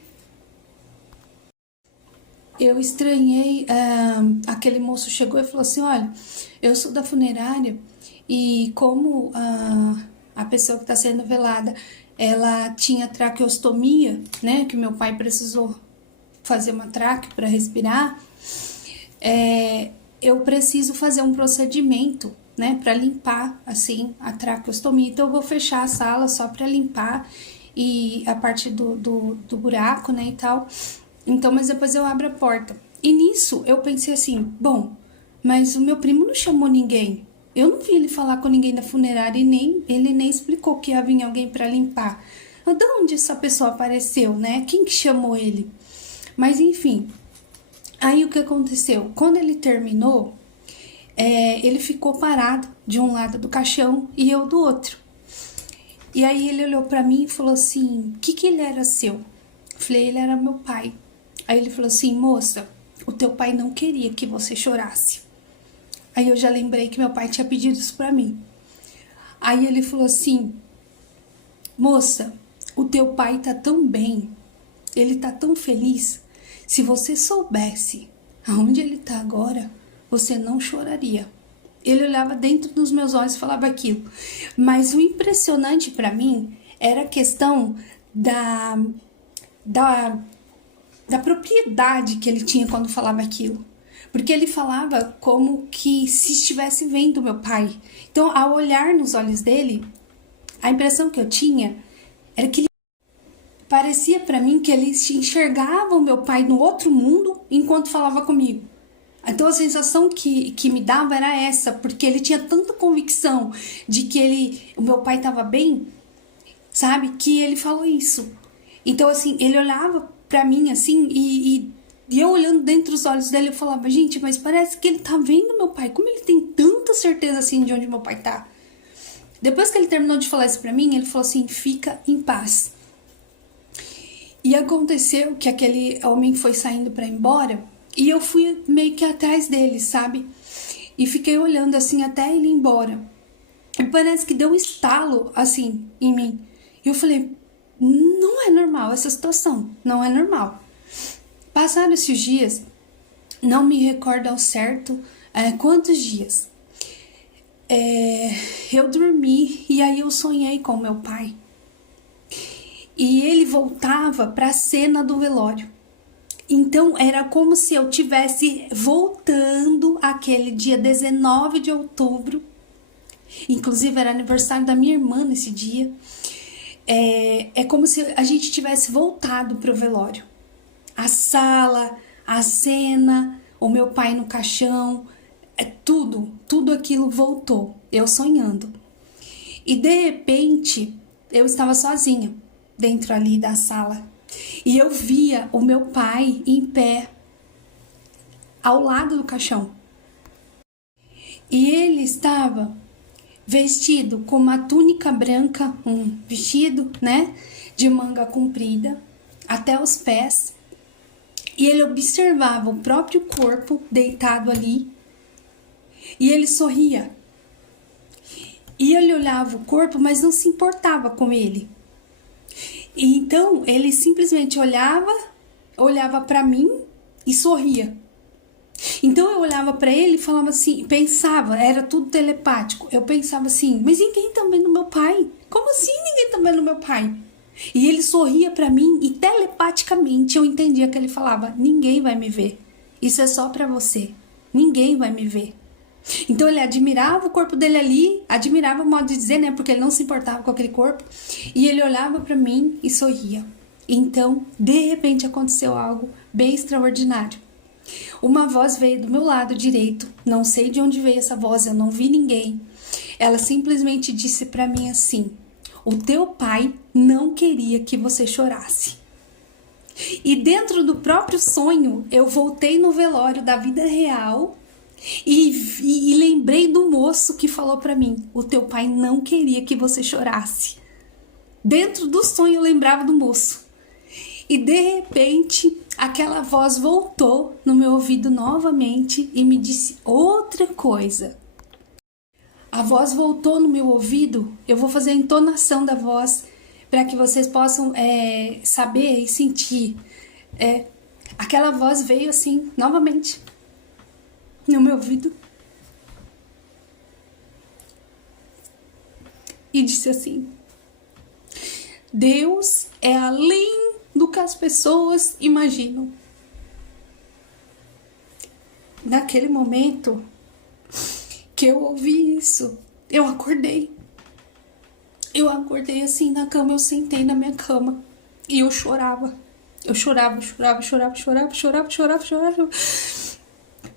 Aquele moço chegou e falou assim: olha, eu sou da funerária e como a pessoa que está sendo velada, ela tinha traqueostomia, né, que meu pai precisou fazer uma traque para respirar, eu preciso fazer um procedimento, né, para limpar, assim, a traqueostomia. Então eu vou fechar a sala só para limpar e a parte do buraco, né, e tal. Então, mas depois eu abro a porta. E nisso eu pensei assim: bom, mas o meu primo não chamou ninguém. Eu não vi ele falar com ninguém da funerária e ele nem explicou que ia vir alguém para limpar. De onde essa pessoa apareceu, né? Quem que chamou ele? Mas enfim, aí o que aconteceu? Quando ele terminou, ele ficou parado de um lado do caixão e eu do outro. E aí ele olhou para mim e falou assim: o que ele era seu? Eu falei: ele era meu pai. Aí ele falou assim: moça, o teu pai não queria que você chorasse. Aí eu já lembrei que meu pai tinha pedido isso pra mim. Aí ele falou assim: moça, o teu pai tá tão bem, ele tá tão feliz. Se você soubesse aonde ele tá agora, você não choraria. Ele olhava dentro dos meus olhos e falava aquilo. Mas o impressionante pra mim era a questão da propriedade que ele tinha quando falava aquilo. Porque ele falava como que se estivesse vendo meu pai. Então, ao olhar nos olhos dele, a impressão que eu tinha era que ele parecia pra mim que ele enxergava o meu pai no outro mundo enquanto falava comigo. Então a sensação que me dava era essa, porque ele tinha tanta convicção de que o meu pai estava bem, sabe, que ele falou isso. Então assim, ele olhava pra mim assim e eu olhando dentro dos olhos dele, eu falava: gente, mas parece que ele tá vendo meu pai. Como ele tem tanta certeza assim de onde meu pai tá? Depois que ele terminou de falar isso pra mim, ele falou assim: fica em paz. E aconteceu que aquele homem foi saindo pra ir embora e eu fui meio que atrás dele, sabe? E fiquei olhando assim até ele ir embora. E parece que deu um estalo assim em mim. E eu falei: não é normal essa situação, não é normal. Passaram esses dias, não me recordo ao certo quantos dias. Eu dormi e aí eu sonhei com meu pai. E ele voltava para a cena do velório. Então era como se eu tivesse voltando aquele dia 19 de outubro. Inclusive era aniversário da minha irmã nesse dia. É como se a gente tivesse voltado para o velório. A sala, a cena, o meu pai no caixão, tudo aquilo voltou, eu sonhando. E de repente, eu estava sozinha dentro ali da sala. E eu via o meu pai em pé, ao lado do caixão. E ele estava vestido com uma túnica branca, um vestido, né, de manga comprida até os pés. E ele observava o próprio corpo deitado ali. E ele sorria. E ele olhava o corpo, mas não se importava com ele. E então ele simplesmente olhava para mim e sorria. Então eu olhava para ele e falava assim, pensava, era tudo telepático. Eu pensava assim, mas ninguém tá vendo meu pai? Como assim ninguém tá vendo meu pai? E ele sorria para mim e telepaticamente eu entendia que ele falava, ninguém vai me ver. Isso é só para você. Ninguém vai me ver. Então ele admirava o corpo dele ali, admirava o modo de dizer, né? Porque ele não se importava com aquele corpo. E ele olhava para mim e sorria. Então, de repente aconteceu algo bem extraordinário. Uma voz veio do meu lado direito, não sei de onde veio essa voz, eu não vi ninguém. Ela simplesmente disse para mim assim: o teu pai não queria que você chorasse. E dentro do próprio sonho, eu voltei no velório da vida real e lembrei do moço que falou para mim: o teu pai não queria que você chorasse. Dentro do sonho eu lembrava do moço. E de repente, aquela voz voltou no meu ouvido novamente e me disse outra coisa. A voz voltou no meu ouvido, eu vou fazer a entonação da voz para que vocês possam saber e sentir. Aquela voz veio assim, novamente, no meu ouvido. E disse assim: Deus é além do que as pessoas imaginam. Naquele momento que eu ouvi isso, eu acordei. Eu acordei assim na cama, eu sentei na minha cama e eu chorava. Eu chorava.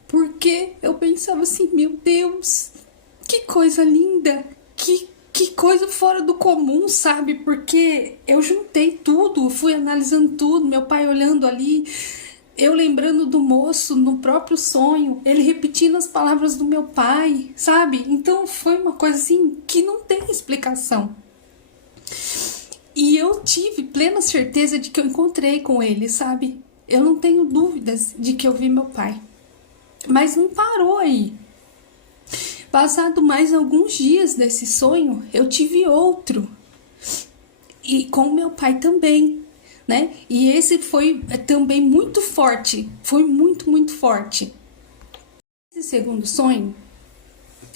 Porque eu pensava assim, meu Deus, que coisa linda, que coisa fora do comum, sabe? Porque eu juntei tudo, fui analisando tudo, meu pai olhando ali, eu lembrando do moço no próprio sonho, ele repetindo as palavras do meu pai, sabe? Então foi uma coisa assim que não tem explicação. E eu tive plena certeza de que eu encontrei com ele, sabe? Eu não tenho dúvidas de que eu vi meu pai. Mas não parou aí. Passado mais alguns dias desse sonho, eu tive outro. E com meu pai também, né? E esse foi também muito forte. Foi muito, muito forte. Esse segundo sonho,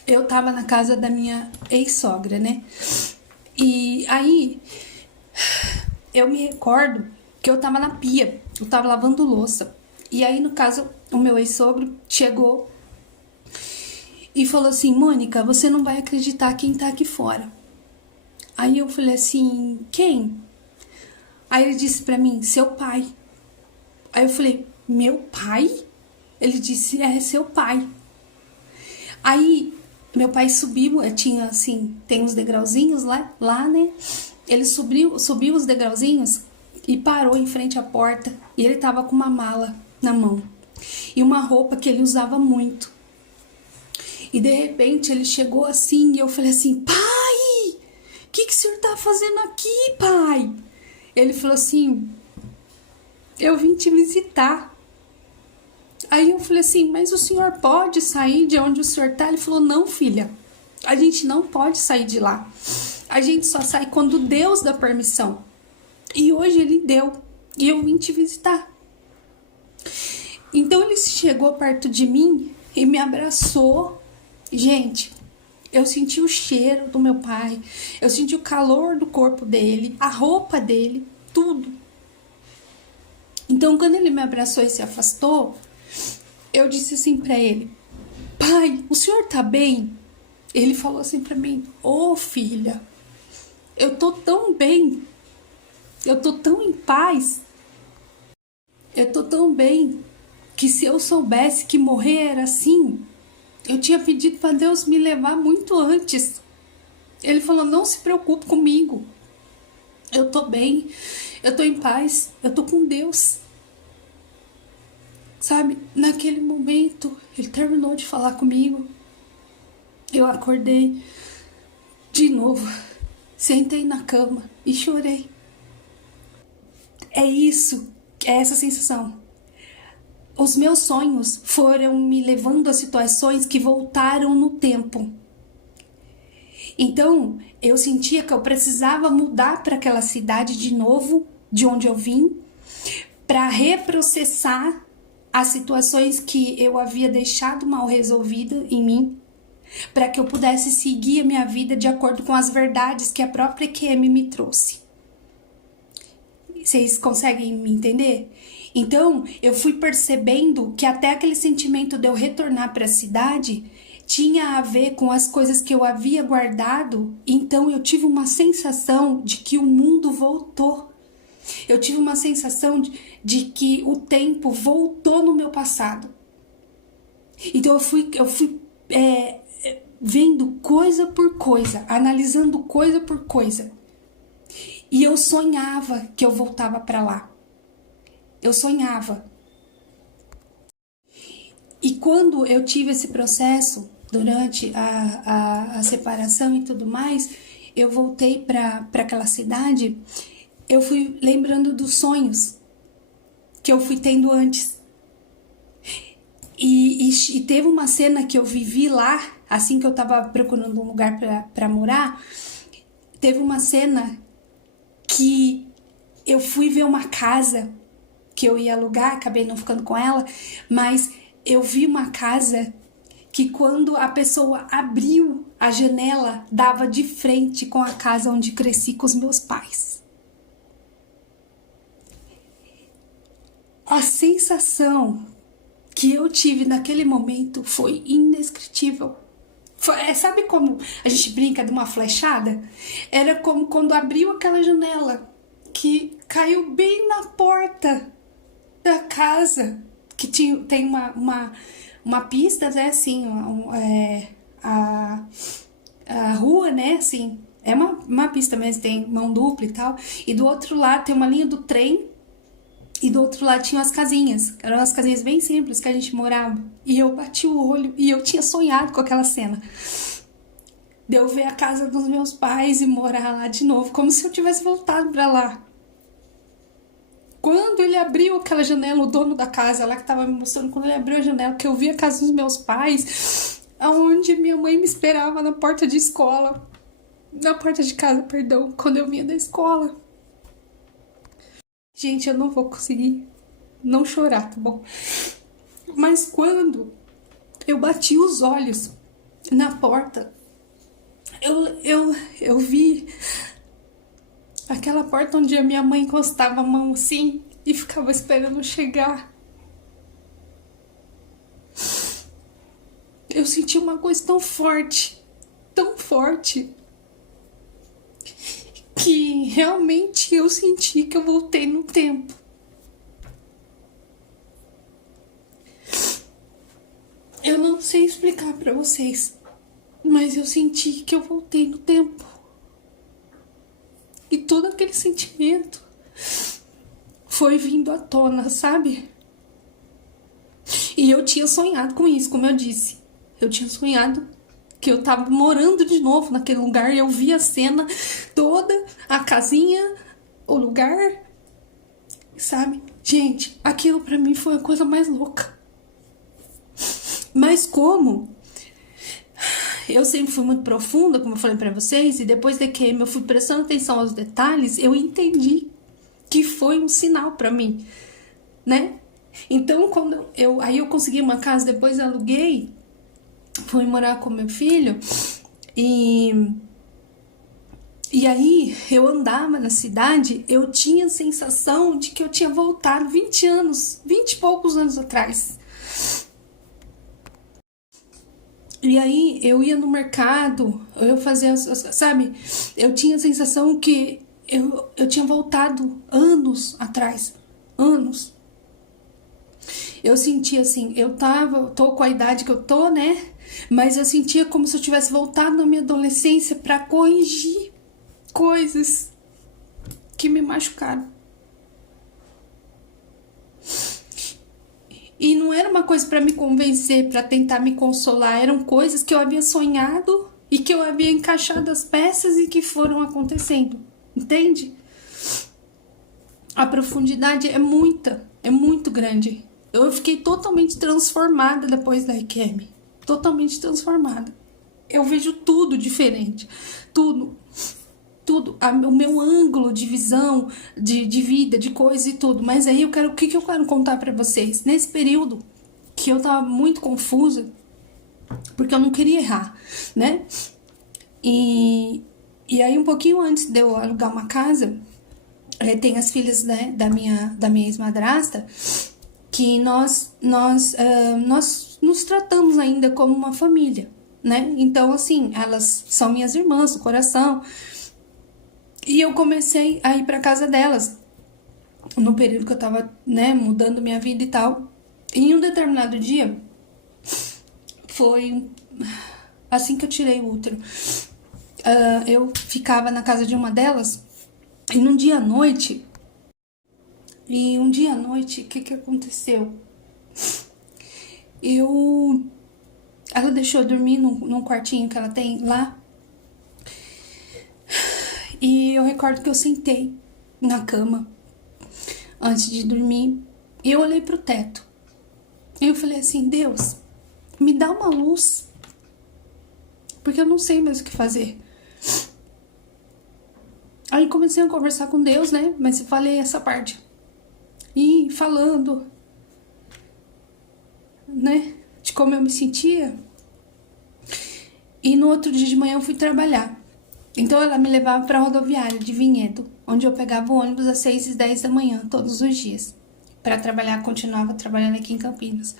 eu tava na casa da minha ex-sogra, né? E aí, eu me recordo que eu tava na pia. Eu tava lavando louça. E aí, no caso, o meu ex-sogro chegou e falou assim: Mônica, você não vai acreditar quem tá aqui fora. Aí eu falei assim: quem? Aí ele disse pra mim: seu pai. Aí eu falei: meu pai? Ele disse: é, seu pai. Aí meu pai subiu, tinha assim, tem uns degrauzinhos lá, né? Ele subiu os degrauzinhos e parou em frente à porta. E ele tava com uma mala na mão e uma roupa que ele usava muito. E de repente ele chegou assim e eu falei assim: pai, o que o senhor tá fazendo aqui, pai? Ele falou assim: eu vim te visitar. Aí eu falei assim: mas o senhor pode sair de onde o senhor tá? Ele falou: não, filha, a gente não pode sair de lá. A gente só sai quando Deus dá permissão. E hoje ele deu e eu vim te visitar. Então ele chegou perto de mim e me abraçou. Gente, eu senti o cheiro do meu pai, eu senti o calor do corpo dele, a roupa dele, tudo. Então, quando ele me abraçou e se afastou, eu disse assim pra ele: pai, o senhor tá bem? Ele falou assim pra mim: ô filha, eu tô tão bem, eu tô tão em paz, eu tô tão bem, que se eu soubesse que morrer era assim, Eu tinha pedido para Deus me levar muito antes. Ele falou, não se preocupe comigo. Eu tô bem, eu tô em paz, eu tô com Deus. Sabe, naquele momento, ele terminou de falar comigo. Eu acordei de novo, sentei na cama e chorei. É isso, é essa sensação. Os meus sonhos foram me levando a situações que voltaram no tempo. Então, eu sentia que eu precisava mudar para aquela cidade de novo, de onde eu vim, para reprocessar as situações que eu havia deixado mal resolvidas em mim, para que eu pudesse seguir a minha vida de acordo com as verdades que a própria EQM me trouxe. Vocês conseguem me entender? Então, eu fui percebendo que até aquele sentimento de eu retornar para a cidade tinha a ver com as coisas que eu havia guardado. Então, eu tive uma sensação de que o mundo voltou. Eu tive uma sensação de que o tempo voltou no meu passado. Então, eu fui vendo coisa por coisa, analisando coisa por coisa. E eu sonhava que eu voltava para lá. Eu sonhava. E quando eu tive esse processo, durante a separação e tudo mais, eu voltei para aquela cidade, eu fui lembrando dos sonhos que eu fui tendo antes. E teve uma cena que eu vivi lá, assim que eu tava procurando um lugar para morar, teve uma cena que eu fui ver uma casa que eu ia alugar, acabei não ficando com ela, mas eu vi uma casa que quando a pessoa abriu a janela, dava de frente com a casa onde cresci com os meus pais. A sensação que eu tive naquele momento foi indescritível. Sabe como a gente brinca de uma flechada? Era como quando abriu aquela janela, que caiu bem na porta da casa, que tem uma pista, né, assim, a rua, né, assim, é uma pista mesmo, tem mão dupla e tal, e do outro lado tem uma linha do trem, e do outro lado tinha as casinhas, eram as casinhas bem simples que a gente morava, e eu bati o olho, e eu tinha sonhado com aquela cena, de eu ver a casa dos meus pais e morar lá de novo, como se eu tivesse voltado pra lá. Quando ele abriu aquela janela, o dono da casa lá que tava me mostrando, quando ele abriu a janela, que eu vi a casa dos meus pais, aonde minha mãe me esperava na porta de escola, na porta de casa, perdão, quando eu vinha da escola. Gente, eu não vou conseguir não chorar, tá bom? Mas quando eu bati os olhos na porta, eu vi aquela porta onde a minha mãe encostava a mão assim e ficava esperando eu chegar. Eu senti uma coisa tão forte, que realmente eu senti que eu voltei no tempo. Eu não sei explicar pra vocês, mas eu senti que eu voltei no tempo. E todo aquele sentimento foi vindo à tona, sabe? E eu tinha sonhado com isso, como eu disse. Eu tinha sonhado que eu tava morando de novo naquele lugar e eu vi a cena toda, a casinha, o lugar, sabe? Gente, aquilo pra mim foi a coisa mais louca. Mas como eu sempre fui muito profunda, como eu falei pra vocês, e depois de que eu fui prestando atenção aos detalhes, eu entendi que foi um sinal pra mim, né? Então, quando aí eu consegui uma casa, depois eu aluguei, fui morar com meu filho, e aí eu andava na cidade, eu tinha a sensação de que eu tinha voltado 20 e poucos anos atrás. E aí eu ia no mercado, eu fazia, sabe? Eu tinha a sensação que eu tinha voltado anos atrás. Eu sentia assim, tô com a idade que eu tô, né? Mas eu sentia como se eu tivesse voltado na minha adolescência para corrigir coisas que me machucaram. E não era uma coisa para me convencer, para tentar me consolar. Eram coisas que eu havia sonhado e que eu havia encaixado as peças e que foram acontecendo. Entende? A profundidade é muito grande. Eu fiquei totalmente transformada depois da Requiem. Totalmente transformada. Eu vejo tudo diferente. Tudo. O meu ângulo de visão, de vida, de coisa e tudo. Mas aí o que eu quero contar pra vocês? Nesse período que eu tava muito confusa, porque eu não queria errar, né? E aí um pouquinho antes de eu alugar uma casa, tem as filhas, né, da minha ex-madrasta, que nós nos tratamos ainda como uma família, né? Então, assim, elas são minhas irmãs do coração. E eu comecei a ir pra casa delas, no período que eu tava, né, mudando minha vida e tal. E em um determinado dia, foi assim que eu tirei o útero. Eu ficava na casa de uma delas, e um dia à noite, o que aconteceu? Ela deixou eu dormir num quartinho que ela tem lá. E eu recordo que eu sentei na cama antes de dormir e eu olhei pro teto. E eu falei assim: Deus, me dá uma luz, porque eu não sei mais o que fazer. Aí comecei a conversar com Deus, né? Mas eu falei essa parte. E falando, né, de como eu me sentia. E no outro dia de manhã eu fui trabalhar. Então ela me levava para a rodoviária de Vinhedo, onde eu pegava o ônibus às 6h10 da manhã, todos os dias. Para trabalhar, continuava trabalhando aqui em Campinas.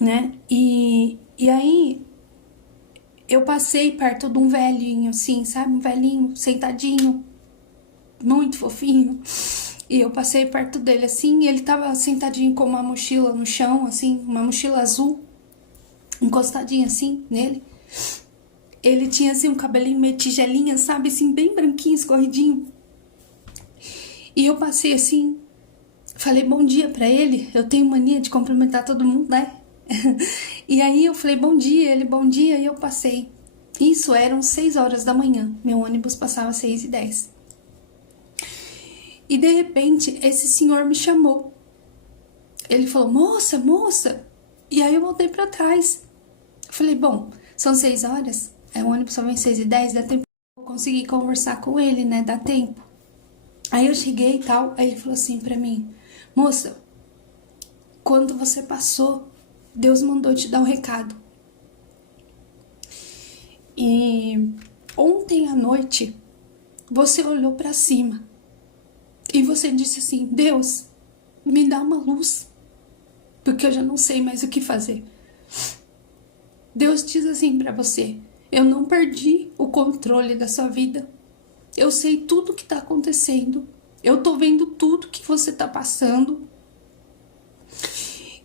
Né? E aí eu passei perto de um velhinho, assim, sabe? Um velhinho sentadinho, muito fofinho. E eu passei perto dele, assim, e ele tava sentadinho com uma mochila no chão, assim, uma mochila azul, encostadinha assim nele. Ele tinha, assim, um cabelinho meio tigelinha, sabe? Assim, bem branquinho, escorridinho. E eu passei, assim, falei bom dia pra ele. Eu tenho mania de cumprimentar todo mundo, né? E aí eu falei bom dia, ele bom dia, e eu passei. Isso eram 6h da manhã. Meu ônibus passava 6h10. E de repente, esse senhor me chamou. Ele falou, moça, moça. E aí eu voltei pra trás. Eu falei, bom, são 6h. O ônibus só vem 6h10, dá tempo. Eu consegui conversar com ele, né? Dá tempo. Aí eu cheguei e tal. Aí ele falou assim pra mim, moça, quando você passou, Deus mandou te dar um recado. E ontem à noite, você olhou pra cima e você disse assim, Deus, me dá uma luz, porque eu já não sei mais o que fazer. Deus diz assim pra você, eu não perdi o controle da sua vida. Eu sei tudo o que tá acontecendo. Eu tô vendo tudo que você tá passando.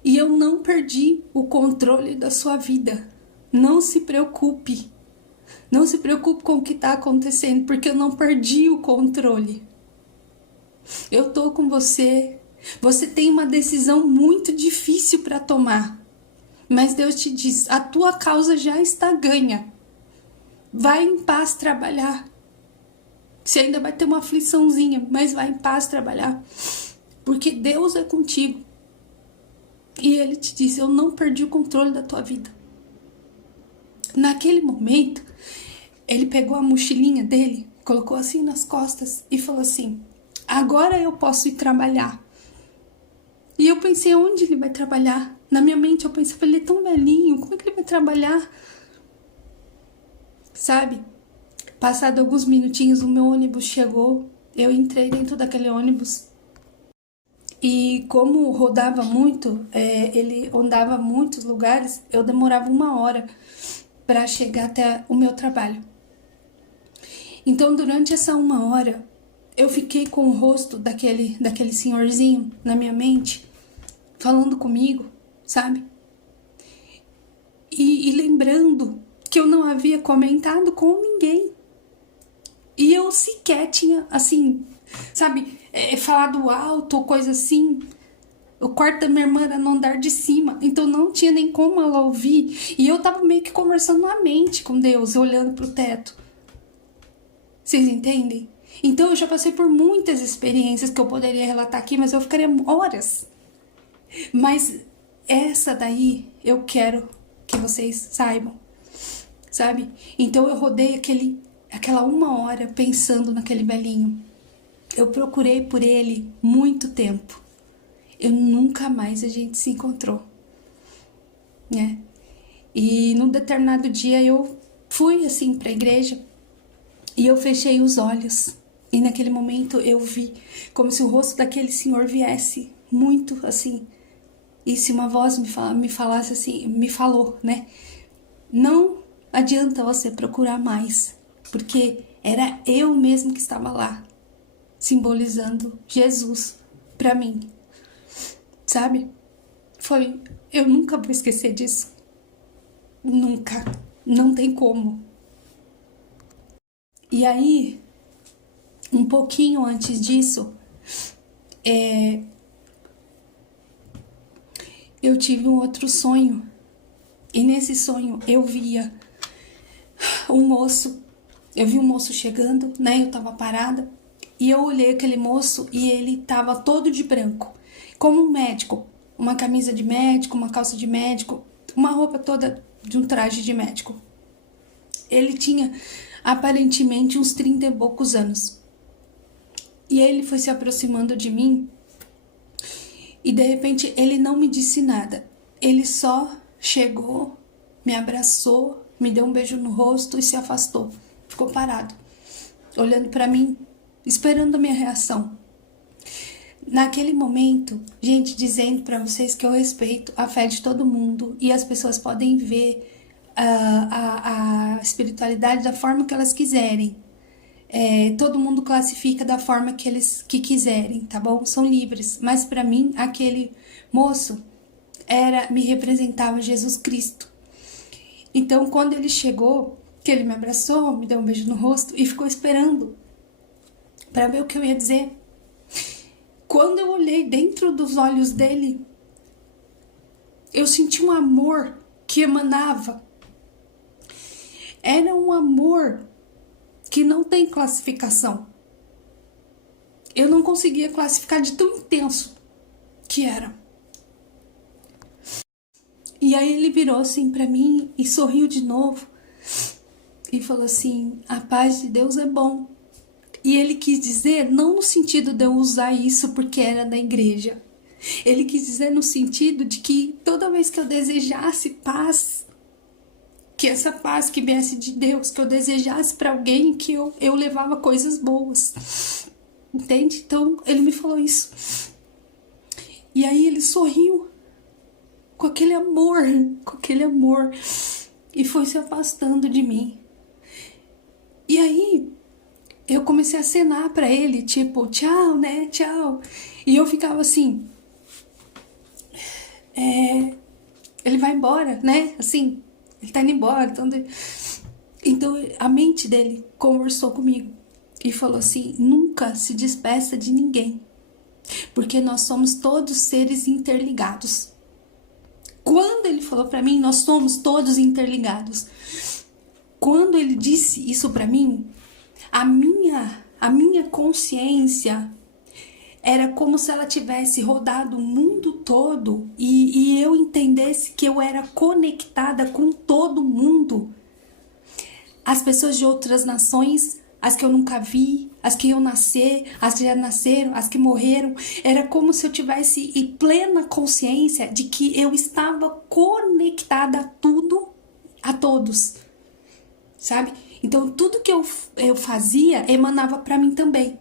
E eu não perdi o controle da sua vida. Não se preocupe. Não se preocupe com o que tá acontecendo, porque eu não perdi o controle. Eu tô com você. Você tem uma decisão muito difícil para tomar. Mas Deus te diz, a tua causa já está ganha. Vai em paz trabalhar. Você ainda vai ter uma afliçãozinha, mas vai em paz trabalhar. Porque Deus é contigo. E Ele te diz, eu não perdi o controle da tua vida. Naquele momento, ele pegou a mochilinha dele, colocou assim nas costas e falou assim, agora eu posso ir trabalhar. E eu pensei, onde ele vai trabalhar? Na minha mente eu pensei, ele é tão velhinho, como é que ele vai trabalhar? Sabe? Passado alguns minutinhos, o meu ônibus chegou, eu entrei dentro daquele ônibus. E como rodava muito, ele andava muitos lugares, eu demorava 1 hora para chegar até o meu trabalho. Então, durante essa 1 hora, eu fiquei com o rosto daquele senhorzinho na minha mente, falando comigo, sabe? e lembrando que eu não havia comentado com ninguém. E eu sequer tinha, assim, sabe, falado alto ou coisa assim. O quarto da minha irmã era no andar de cima, então não tinha nem como ela ouvir. E eu tava meio que conversando na mente com Deus, olhando pro teto. Vocês entendem? Então eu já passei por muitas experiências que eu poderia relatar aqui, mas eu ficaria horas. Mas essa daí eu quero que vocês saibam, sabe? Então eu rodei aquela 1 hora pensando naquele velhinho. Eu procurei por ele muito tempo. Eu nunca mais a gente se encontrou, né? E num determinado dia eu fui assim pra igreja e eu fechei os olhos. E naquele momento eu vi como se o rosto daquele senhor viesse muito assim. E se uma voz me falasse assim, me falou, né? Não adianta você procurar mais, porque era eu mesmo que estava lá, simbolizando Jesus pra mim, sabe? Eu nunca vou esquecer disso, nunca, não tem como. E aí, um pouquinho antes disso, eu tive um outro sonho, e nesse sonho eu vi um moço chegando, né? Eu tava parada e eu olhei aquele moço e ele tava todo de branco, como um médico, uma camisa de médico, uma calça de médico, uma roupa toda de um traje de médico. Ele tinha aparentemente uns 30 e poucos anos. E ele foi se aproximando de mim e de repente ele não me disse nada. Ele só chegou, me abraçou, me deu um beijo no rosto e se afastou. Ficou parado, olhando pra mim, esperando a minha reação. Naquele momento, gente, dizendo pra vocês que eu respeito a fé de todo mundo e as pessoas podem ver a espiritualidade da forma que elas quiserem. Todo mundo classifica da forma que quiserem, tá bom? São livres. Mas pra mim, aquele moço me representava Jesus Cristo. Então, quando ele chegou, que ele me abraçou, me deu um beijo no rosto e ficou esperando para ver o que eu ia dizer. Quando eu olhei dentro dos olhos dele, eu senti um amor que emanava. Era um amor que não tem classificação. Eu não conseguia classificar de tão intenso que era. E aí ele virou assim pra mim e sorriu de novo e falou assim: a paz de Deus é bom. E ele quis dizer, não no sentido de eu usar isso porque era da igreja. Ele quis dizer no sentido de que toda vez que eu desejasse paz, que essa paz que viesse de Deus, que eu desejasse pra alguém, que eu levava coisas boas. Entende? Então ele me falou isso. E aí ele sorriu com aquele amor, e foi se afastando de mim. E aí eu comecei a acenar pra ele, tipo, tchau, né, tchau. E eu ficava assim, ele vai embora, né, assim, ele tá indo embora. Então a mente dele conversou comigo e falou assim: nunca se despeça de ninguém, porque nós somos todos seres interligados. Quando ele falou pra mim, nós somos todos interligados. Quando ele disse isso pra mim, a minha consciência era como se ela tivesse rodado o mundo todo e eu entendesse que eu era conectada com todo mundo. As pessoas de outras nações, as que eu nunca vi, as que iam nascer, as que já nasceram, as que morreram. Era como se eu tivesse em plena consciência de que eu estava conectada a tudo, a todos, sabe? Então tudo que eu fazia emanava pra mim também.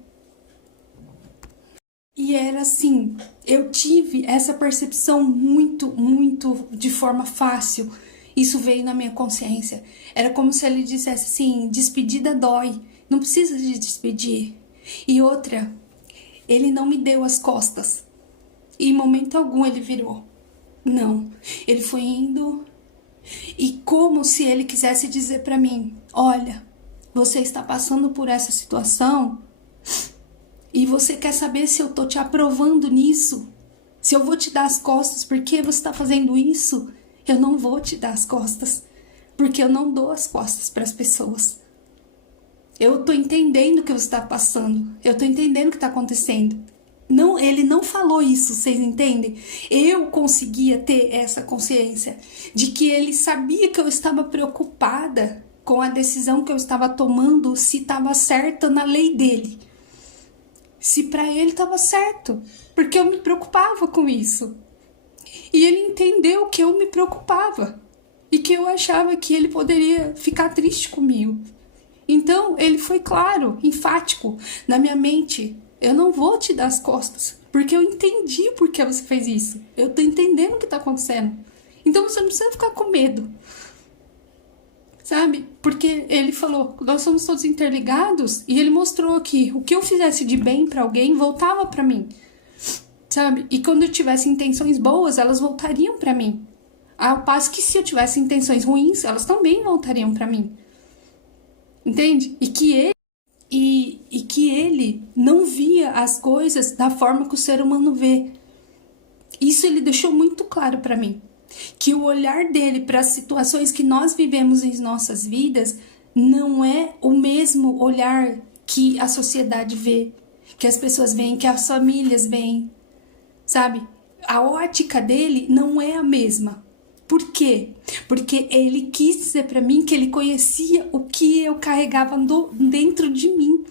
E era assim, eu tive essa percepção muito de forma fácil. Isso veio na minha consciência. Era como se ele dissesse assim: despedida dói, não precisa de despedir. E outra, ele não me deu as costas. E em momento algum ele virou. Não, ele foi indo E como se ele quisesse dizer para mim: olha, você está passando por essa situação e você quer saber se eu tô te aprovando nisso? Se eu vou te dar as costas porque você está fazendo isso? Eu não vou te dar as costas, porque eu não dou as costas para as pessoas. Eu tô entendendo o que você está passando, eu tô entendendo o que está acontecendo. Não, ele não falou isso, vocês entendem? Eu conseguia ter essa consciência de que ele sabia que eu estava preocupada com a decisão que eu estava tomando, se estava certa na lei dele. Se para ele estava certo, porque eu me preocupava com isso. E ele entendeu que eu me preocupava e que eu achava que ele poderia ficar triste comigo. Então ele foi claro, enfático na minha mente: eu não vou te dar as costas, porque eu entendi por que você fez isso. Eu tô entendendo o que tá acontecendo. Então você não precisa ficar com medo. Sabe? Porque ele falou: nós somos todos interligados, e ele mostrou que o que eu fizesse de bem pra alguém voltava pra mim. Sabe? E quando eu tivesse intenções boas, elas voltariam pra mim. Ao passo que se eu tivesse intenções ruins, elas também voltariam pra mim. Entende? E que ele não via as coisas da forma que o ser humano vê. Isso ele deixou muito claro para mim. Que o olhar dele para as situações que nós vivemos em nossas vidas não é o mesmo olhar que a sociedade vê, que as pessoas veem, que as famílias veem, sabe? A ótica dele não é a mesma. Por quê? Porque ele quis dizer para mim que ele conhecia o que eu carregava dentro de mim.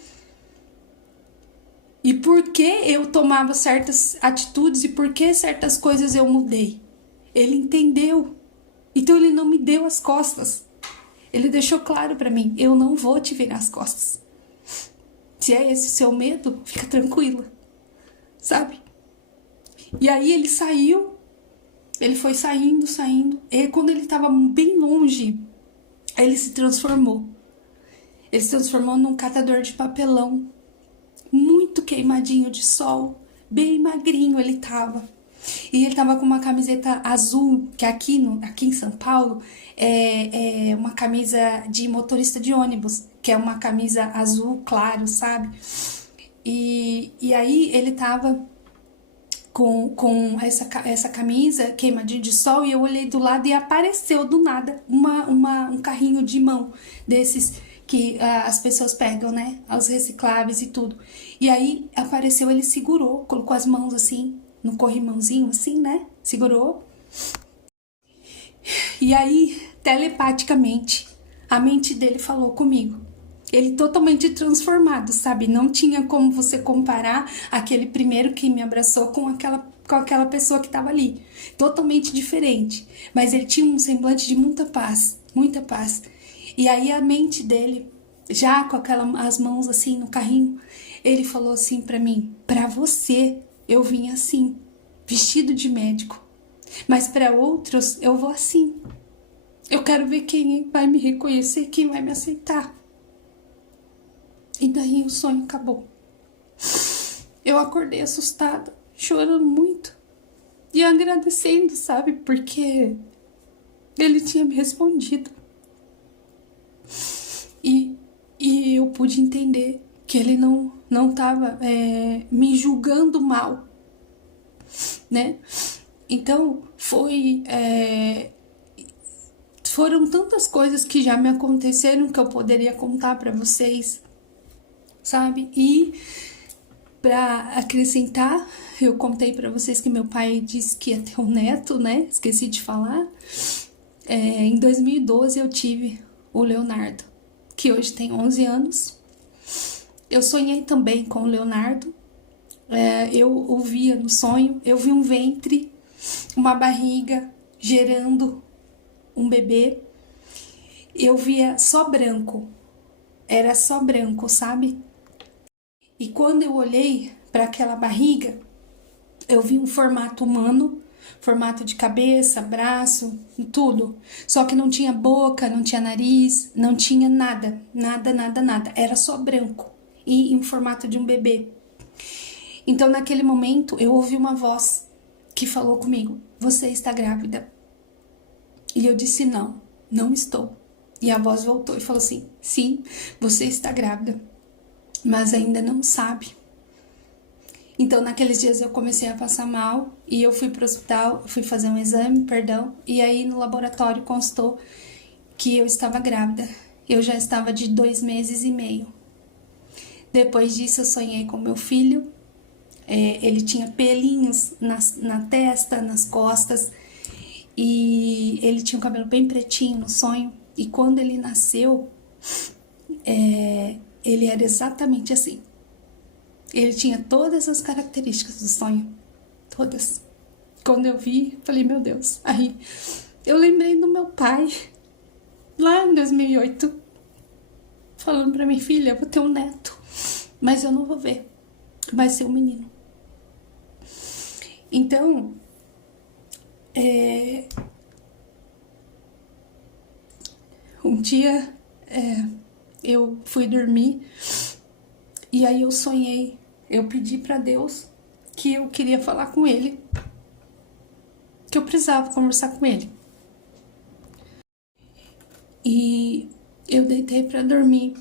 E por que eu tomava certas atitudes e por que certas coisas eu mudei. Ele entendeu. Então ele não me deu as costas. Ele deixou claro para mim: eu não vou te virar as costas. Se é esse o seu medo, fica tranquila. Sabe? E aí ele saiu. Ele foi saindo. E quando ele estava bem longe, ele se transformou. Ele se transformou num catador de papelão. Muito queimadinho de sol. Bem magrinho ele tava. E ele tava com uma camiseta azul, que aqui em São Paulo é uma camisa de motorista de ônibus, que é uma camisa azul claro, sabe? E aí ele tava com essa camisa queimadinha de sol, e eu olhei do lado e apareceu do nada um carrinho de mão desses que as pessoas pegam, né? Os recicláveis e tudo. E aí apareceu, ele segurou, colocou as mãos assim, no corrimãozinho assim, né? Segurou. E aí, telepaticamente, a mente dele falou comigo. Ele totalmente transformado, sabe? Não tinha como você comparar aquele primeiro que me abraçou com aquela pessoa que tava ali. Totalmente diferente. Mas ele tinha um semblante de muita paz, muita paz. E aí a mente dele, já com as mãos assim no carrinho, ele falou assim pra mim: pra você eu vim assim, vestido de médico. Mas pra outros eu vou assim. Eu quero ver quem vai me reconhecer, quem vai me aceitar. E daí o sonho acabou. Eu acordei assustada, chorando muito. E agradecendo, sabe? Porque ele tinha me respondido. E eu pude entender que ele não tava me julgando mal, né? Então, foram tantas coisas que já me aconteceram que eu poderia contar pra vocês, sabe? E pra acrescentar, eu contei pra vocês que meu pai disse que ia ter um neto, né? Esqueci de falar. Em 2012 eu tive o Leonardo, que hoje tem 11 anos. Eu sonhei também com o Leonardo. Eu o via no sonho, eu vi um ventre, uma barriga gerando um bebê. Eu via só branco, era só branco, sabe? E quando eu olhei para aquela barriga, eu vi um formato humano, formato de cabeça, braço, tudo. Só que não tinha boca, não tinha nariz, não tinha nada, nada. Era só branco e em formato de um bebê. Então, naquele momento, eu ouvi uma voz que falou comigo: você está grávida. E eu disse: não, não estou. E a voz voltou e falou assim: sim, você está grávida, mas ainda não sabe. Então, naqueles dias eu comecei a passar mal e eu fui pro hospital, fui fazer um exame, e aí no laboratório constou que eu estava grávida. Eu já estava de 2 meses e meio. Depois disso, eu sonhei com meu filho. Ele tinha pelinhos na testa, nas costas, e ele tinha o cabelo bem pretinho no sonho. E quando ele nasceu, ele era exatamente assim. Ele tinha todas as características do sonho, todas. Quando eu vi, falei: meu Deus. Aí eu lembrei do meu pai, lá em 2008, falando pra minha filha: eu vou ter um neto, mas eu não vou ver, vai ser um menino. Então, um dia eu fui dormir e aí eu sonhei, eu pedi pra Deus que eu queria falar com ele, que eu precisava conversar com ele. E eu deitei pra dormir.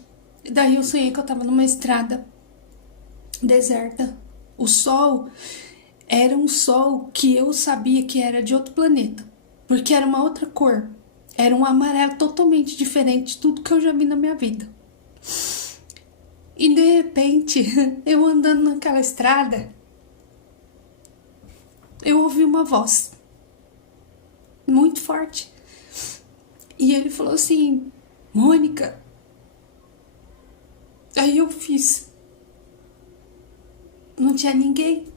Daí eu sonhei que eu tava numa estrada deserta. O sol era um sol que eu sabia que era de outro planeta, porque era uma outra cor. Era um amarelo totalmente diferente de tudo que eu já vi na minha vida. E de repente, eu andando naquela estrada, eu ouvi uma voz muito forte. E ele falou assim: Mônica. Aí eu fiz. Não tinha ninguém.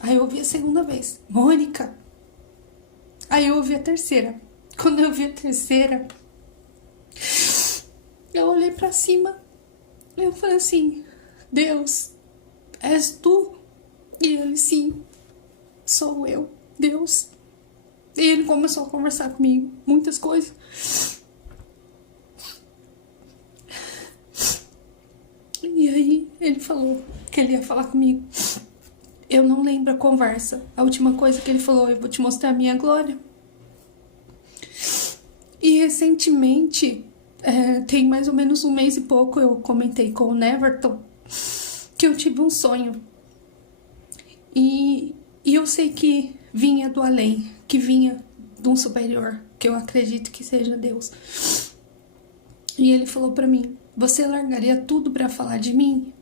Aí eu ouvi a segunda vez: Mônica. Aí eu ouvi a terceira. Quando eu ouvi a terceira, eu olhei pra cima. Eu falei assim: Deus, és tu? E ele: sim, sou eu, Deus. E ele começou a conversar comigo, muitas coisas. E aí ele falou que ele ia falar comigo. Eu não lembro a conversa. A última coisa que ele falou: eu vou te mostrar a minha glória. E recentemente, tem mais ou menos 1 mês e pouco, eu comentei com o Neverton que eu tive um sonho. E eu sei que vinha do além, que vinha de um superior, que eu acredito que seja Deus. E ele falou pra mim: você largaria tudo pra falar de mim?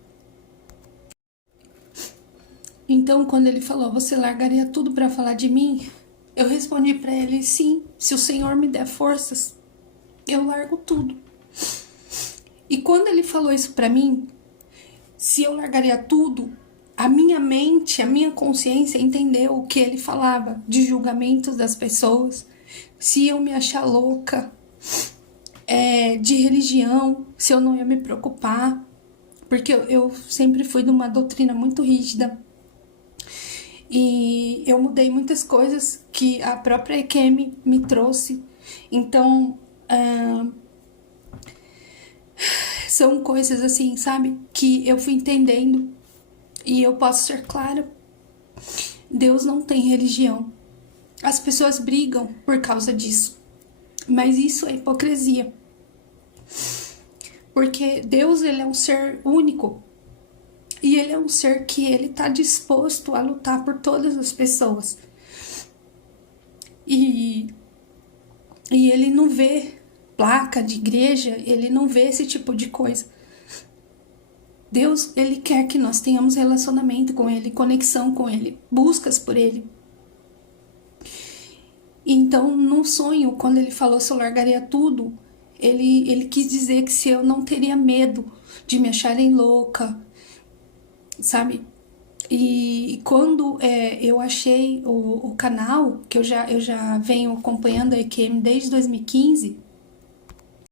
Então, quando ele falou: você largaria tudo pra falar de mim? Eu respondi pra ele: sim, se o Senhor me der forças, eu largo tudo. E quando ele falou isso pra mim, se eu largaria tudo, a minha mente, a minha consciência entendeu o que ele falava, de julgamentos das pessoas, se eu me achar louca, de religião, se eu não ia me preocupar, porque eu sempre fui de uma doutrina muito rígida. E eu mudei muitas coisas que a própria EQM me trouxe. Então, são coisas assim, sabe? Que eu fui entendendo. E eu posso ser clara: Deus não tem religião. As pessoas brigam por causa disso. Mas isso é hipocrisia. Porque Deus, ele é um ser único. E ele é um ser que ele tá disposto a lutar por todas as pessoas. E ele não vê placa de igreja, ele não vê esse tipo de coisa. Deus, ele quer que nós tenhamos relacionamento com ele, conexão com ele, buscas por ele. Então, no sonho, quando ele falou se eu largaria tudo, ele quis dizer que se eu não teria medo de me acharem louca, sabe? E quando eu achei o canal, que eu já venho acompanhando a EQM desde 2015,